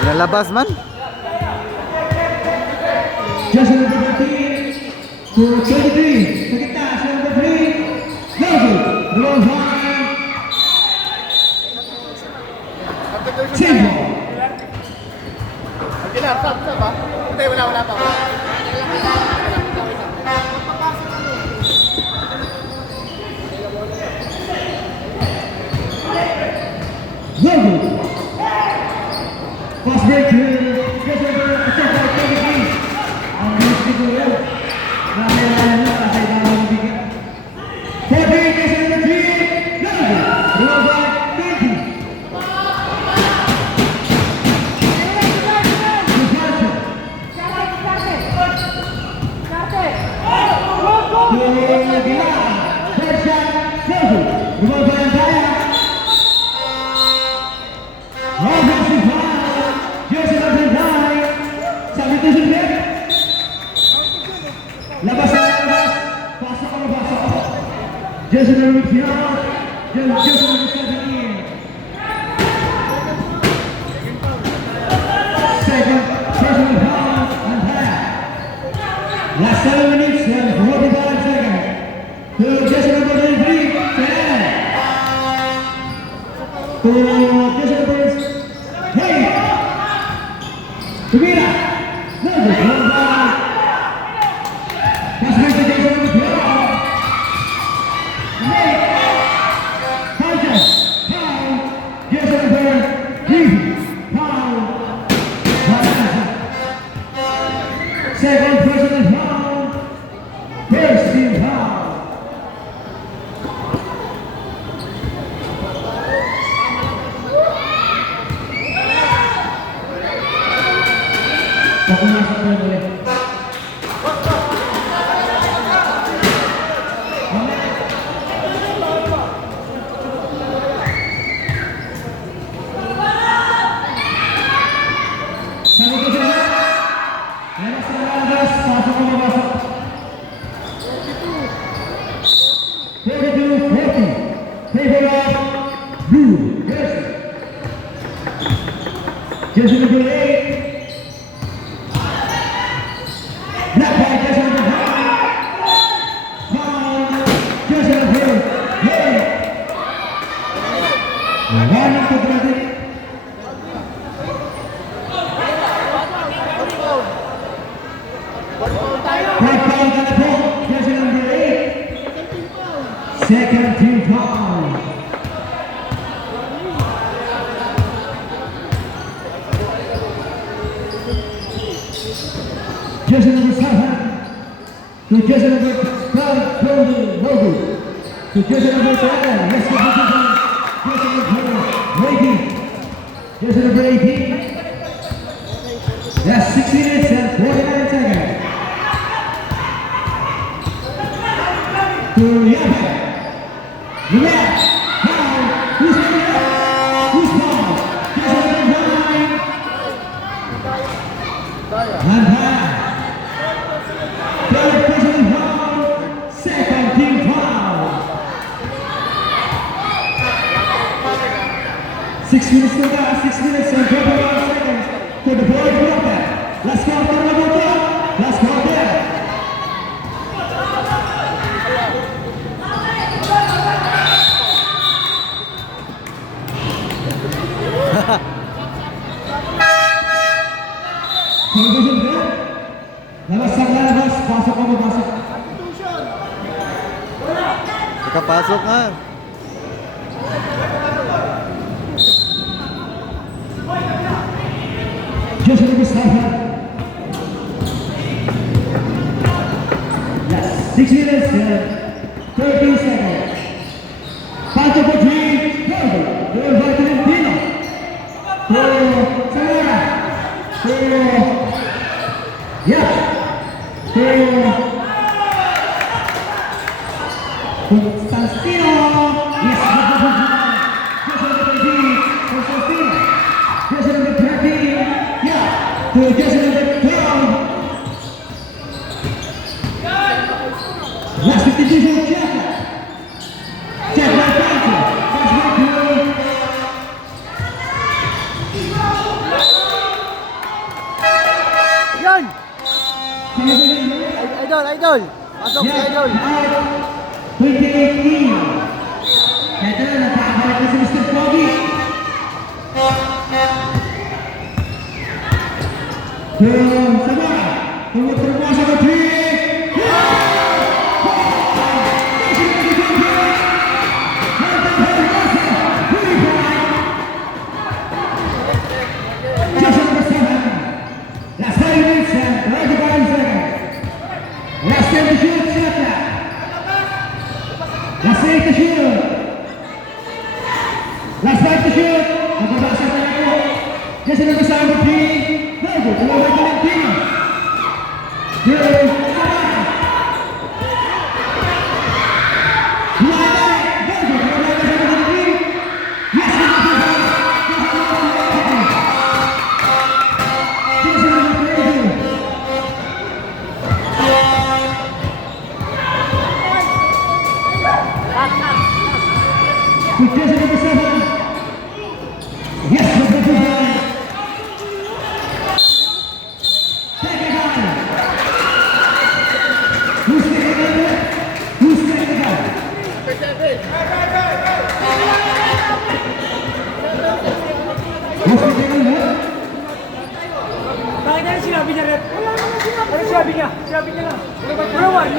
Lalabas man. Jersey number 13 to 23. Sa kita, si number 3. Logo. Long time. Simple. Stop ba? Hindi, wala pa. Logo. Fast break to Jersey number 23. Ang gusto ko yun. Nakailangan nyo kasi ibabaw ng bigyan. 14, Jersey number 3. Logo. Logo 20. Jersey number 3, Jersey number 17. Second personal foul and half. Last 7 minutes and 45 seconds. To Jersey number 23, 10. To Jersey number 8. To Mira. No good. One foul. Pass back to Jersey number 12. Second personal foul. First team foul. Papunasan ko yung ulit. Jersey number 8. Black ball, jersey number 5. Foul, jersey number 8. One to Brazil. Black ball, jersey number 8. Second team foul. Jersey number 7 to jersey number 12, Logo. To jersey number 7, let's go to jersey number 18. Jersey number 18. That's 6 minutes and 49 seconds. To Yapa. Yapa. Now, who's coming up? Who's ball? Jersey number 9. And 6 minutes to go, 6 minutes and 21 seconds for the board quarter. Let's go, Terlabuta. Let's go there. Television there. Lalabas, pasok ako, pasok. Nakapasok nga. Just a little start here. Yes, 6 minutes, 13 seconds. Pancho for 3, go Valentino. To Samara. To, yeah. To Constantino. Yes, just a little bit. Constantino. Just a little bit. Yeah. To just a little bit. Last 52, check. Check by Pancho. That's my crew. Yan! Idol! Pasok si Idol! 2018. Ito na, nakakabalik na si Mr. Pogi. Sama. Pumapurmasa ko 3. Just number 7. Last 5 minutes and 25 seconds. Last 10 to shoot, shot clock. Last 8 to shoot. Last 5 to shoot. Magbabasa tayo ko. Just number 7, 3. Bago, tumawag ka ng team. Good. Just number 7. Yes, number 2. Second gun. Who's taking the gun? Who's taking the gun? Who's taking the gun? Bakit ano sinabi niya, Rep? Ano sinabi niya? Sinabi niya lang. Bro, ano?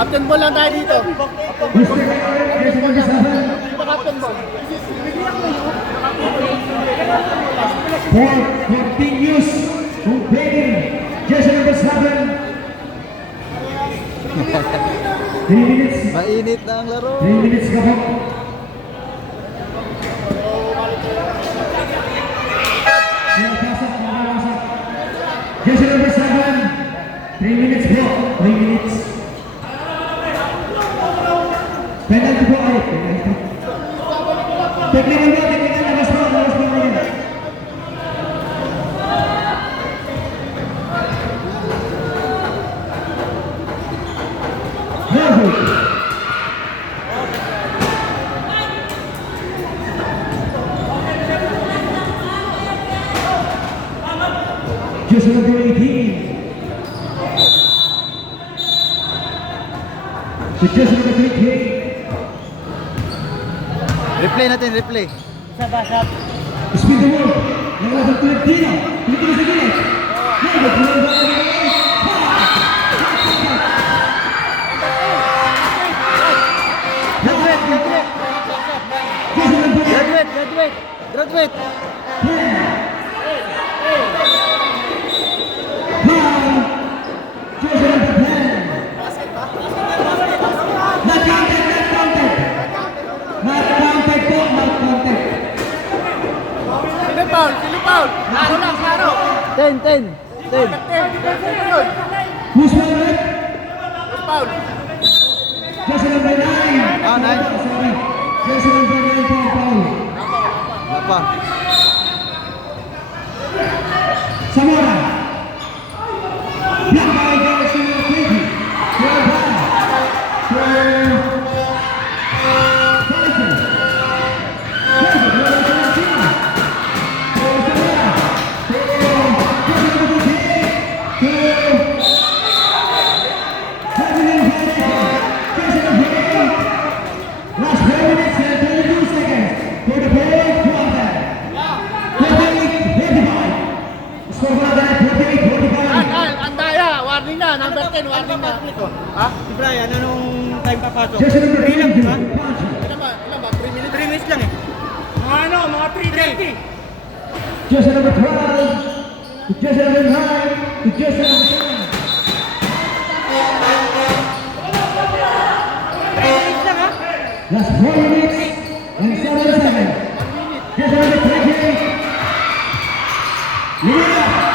Captain ball lang tayo dito. Who's taking the gun? Yes, number 7. Di ba captain ball? For continues competing. Just number 7. 3 minutes. Mainit na ang laro. 3 minutes ka po. Just number 7. 3 minutes po. 3 minutes. Penalty po ay penalty. Technical po, technical. Labas po ngayon. Very good. Just number 18. So just number 28. Replay natin, replay. Speed the world. Nangyayon sa Pilipino. Pilipino sa gilid. Nangyayon sa gilid. Graduate! Sino foul? Klaro lang, klaro. 10. Who's foul, right? Who's foul? Just number 9. Ah, 9. Sorry. Just number 9 foul. Wala pa. Samora. Black by Galaxy 20. 12. Warning na, number 10, warning na. Ha? Si Brian, anong time papasok? Jersey number 3 lang, di ba? 22, Pancho. Ilan ba? 3 minutes? 3 minutes lang eh. Mga 3:30. Jersey number 12, to jersey number 9, to jersey number 7. 3 minutes lang ha? Last 4 minutes and 7 seconds. Jersey number 28. Lira.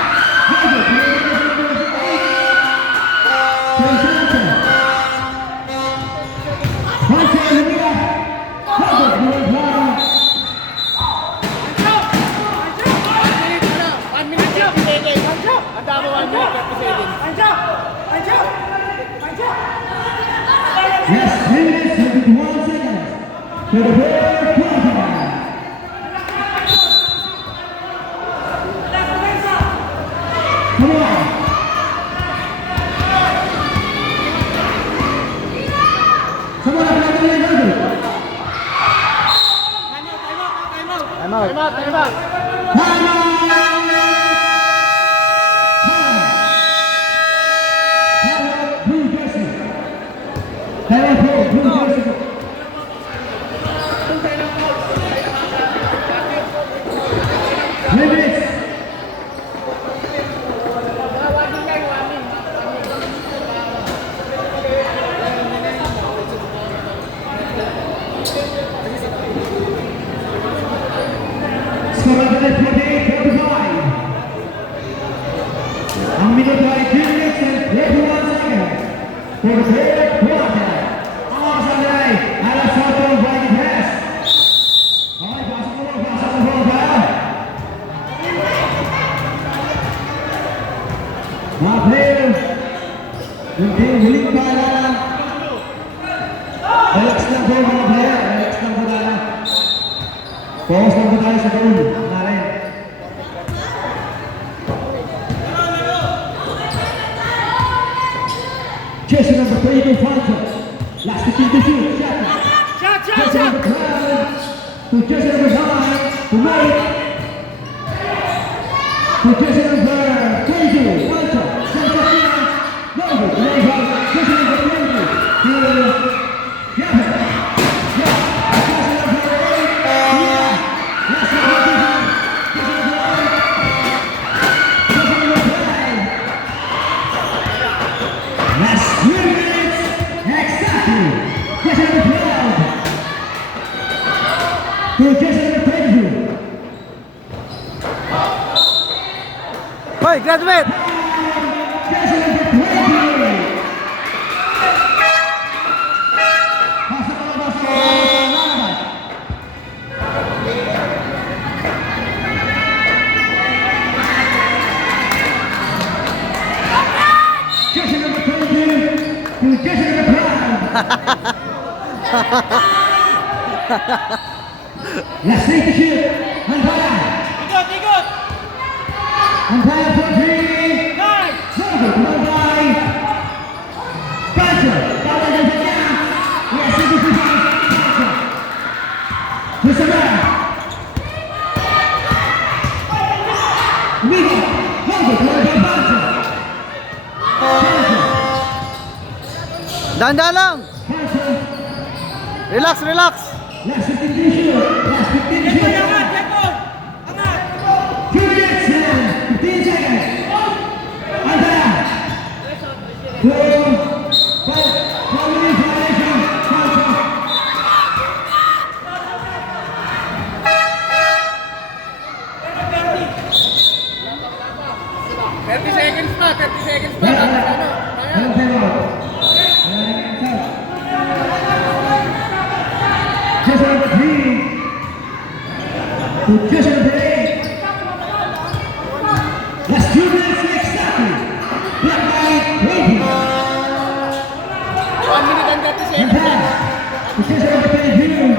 Yes, 3 minutes and 51 seconds for the third quarter. Come on. Come on, I'm going to go. Time out. Time out. Blue jersey. Blue jersey. 3 minutes. Score of the 48-45. Ang minuto ay 3 minutes and 31 seconds for the third quarter. Ang oras ay alas 8 Viking Press. Okay, pasok mo ba? Mga players, hindi huling paalala. Relax lang po mga player, relax lang po tayo. Focus lang po tayo sa goal. Narin. Jersey number 22, Pancho. Last 15 to shoot. Jersey number 12 to jersey number 9 to Mike. To jersey number 22, Pancho. Sensation. Logo. Jersey number 20 to Yahoo. Last 3 minutes exactly. Jersey number 12 to jersey number 22. Hoy, graduate! Jersey number 20. Pasok na ba sa lalabas? Jersey number 22 to jersey number 12. Last thing to shoot. Umpire. Ikot! Umpire for 3. Logo. Come by. Pancho. Bawal na sa niya. Yes, this is Pancho. Kusama. Migo. Logo. Come by Pancho. Pancho. Danda lang! Pancho. Relax! Last 15 to shoot. Last 15 to shoot. 2 minutes and 15 seconds. Umpire. 4 minutes violation. Pancho. Jersey number 3 to jersey number 8. Last 2 minutes exactly. Black light waiting. 1 minute and 30 And seconds. pass to jersey number 22.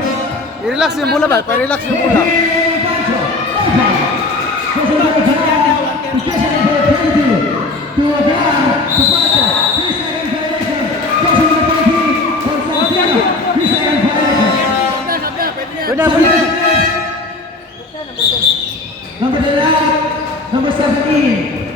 I-relax yung bola ba? Pa-relax yung bola. Pancho. Jersey number 5 to jersey number 22. To Abraham to Pancho. 3 second violation. Jersey number 20 for Santino. 3 second violation. Pwede na. Number 11, number 17.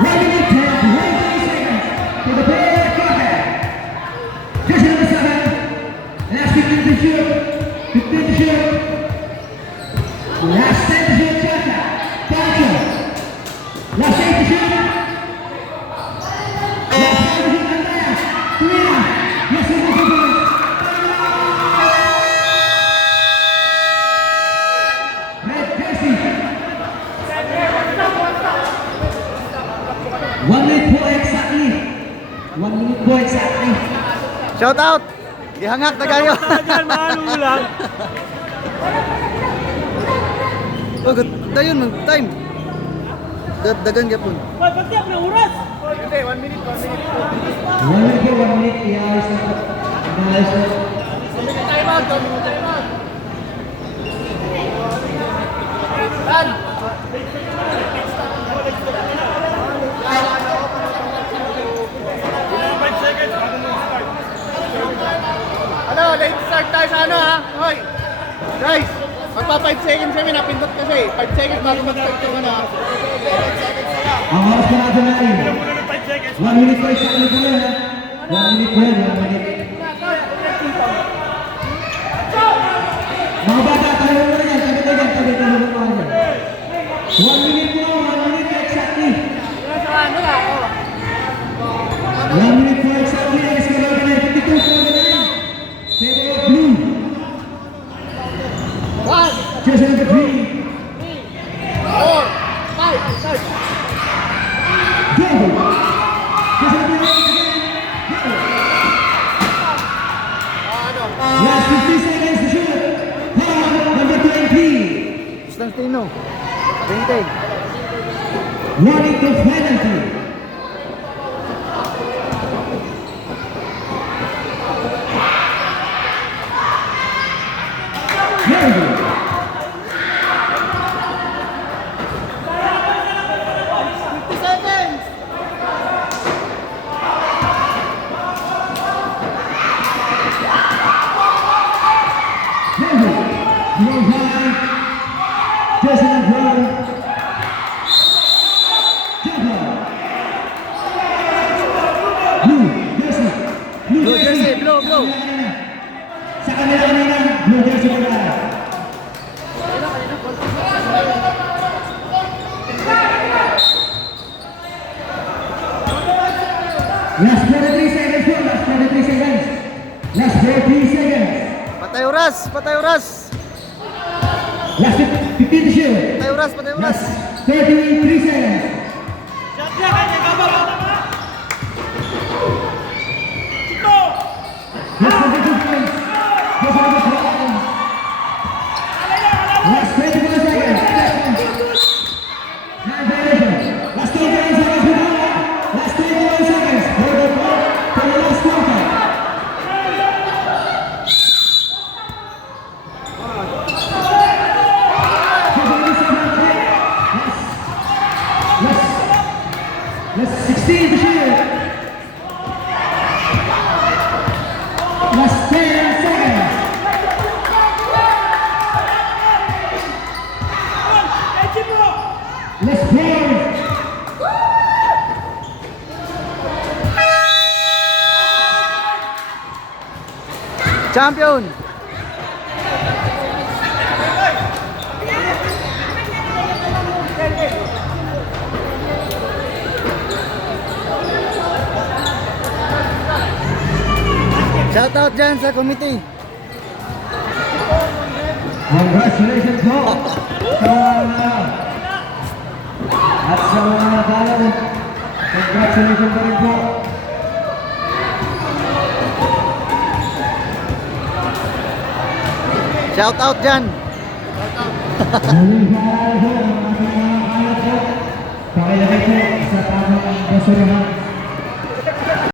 minute 10, 20 seconds to the player contact. Jersey number 7. Last 15 to shoot. 15 to shoot. Last 10 to shoot. Chaka. Pancho. Last 8 to shoot. Last 5 to shoot. Andreas. Tuina. Yes, we can do it. Red jersey. 1 minute po exactly. 1 minute po exactly. Shout out! Ihangak na kayo! Diyan, mahalo lang. Oh, dayon man, time. Dagan gyapon. Ba't tiyak na oras? Hindi, 1 minute. 1 minute po, 1 minute. Iayos na po. Iayos na po. Time out. Dan! Ano, late start tayo sa ano ha? Hoy! Guys, magpa 5 seconds kami, napindot kasi. 5 seconds bago mag-start yung ano ha? Ang oras po natin ay 1 minute po exactly po yan ha. 1 minute po yan, 1 minute. Mga bata, tayo mo na yan. Tabi mo na yan. 1 minute po, 1 minute exactly. 1 minute po exactly. Let's go back na 52 for the line. Table of blue. Jersey number 3. 4, 5, start! Go! Jersey number 8 again. Go! Last 50 seconds to shoot. Foul number 20. Constantino. 20. Running to penalty. Very good. Very good. Blue high. Jersey number 1. Blue jersey. Blue jersey, blue. Sa kanila kanina, blue jersey na ba? Last 43 seconds po, last 43 seconds. Last 43 seconds. Patay oras, patay oras. Last 15 to shoot. Patay oras, patay oras. Last 33 seconds. Last 22 seconds. Last 22 seconds. Last 24 seconds. Nine violation. Last 21 seconds. Last 21 seconds. For the last quarter. Last 16 to shoot. Last 10 seconds. Let's play. Champion. Shout out dyan sa committee. Congratulations po sa mga at sa mga natalo. Congratulations pa rin po. Shout out dyan. Muling paalala po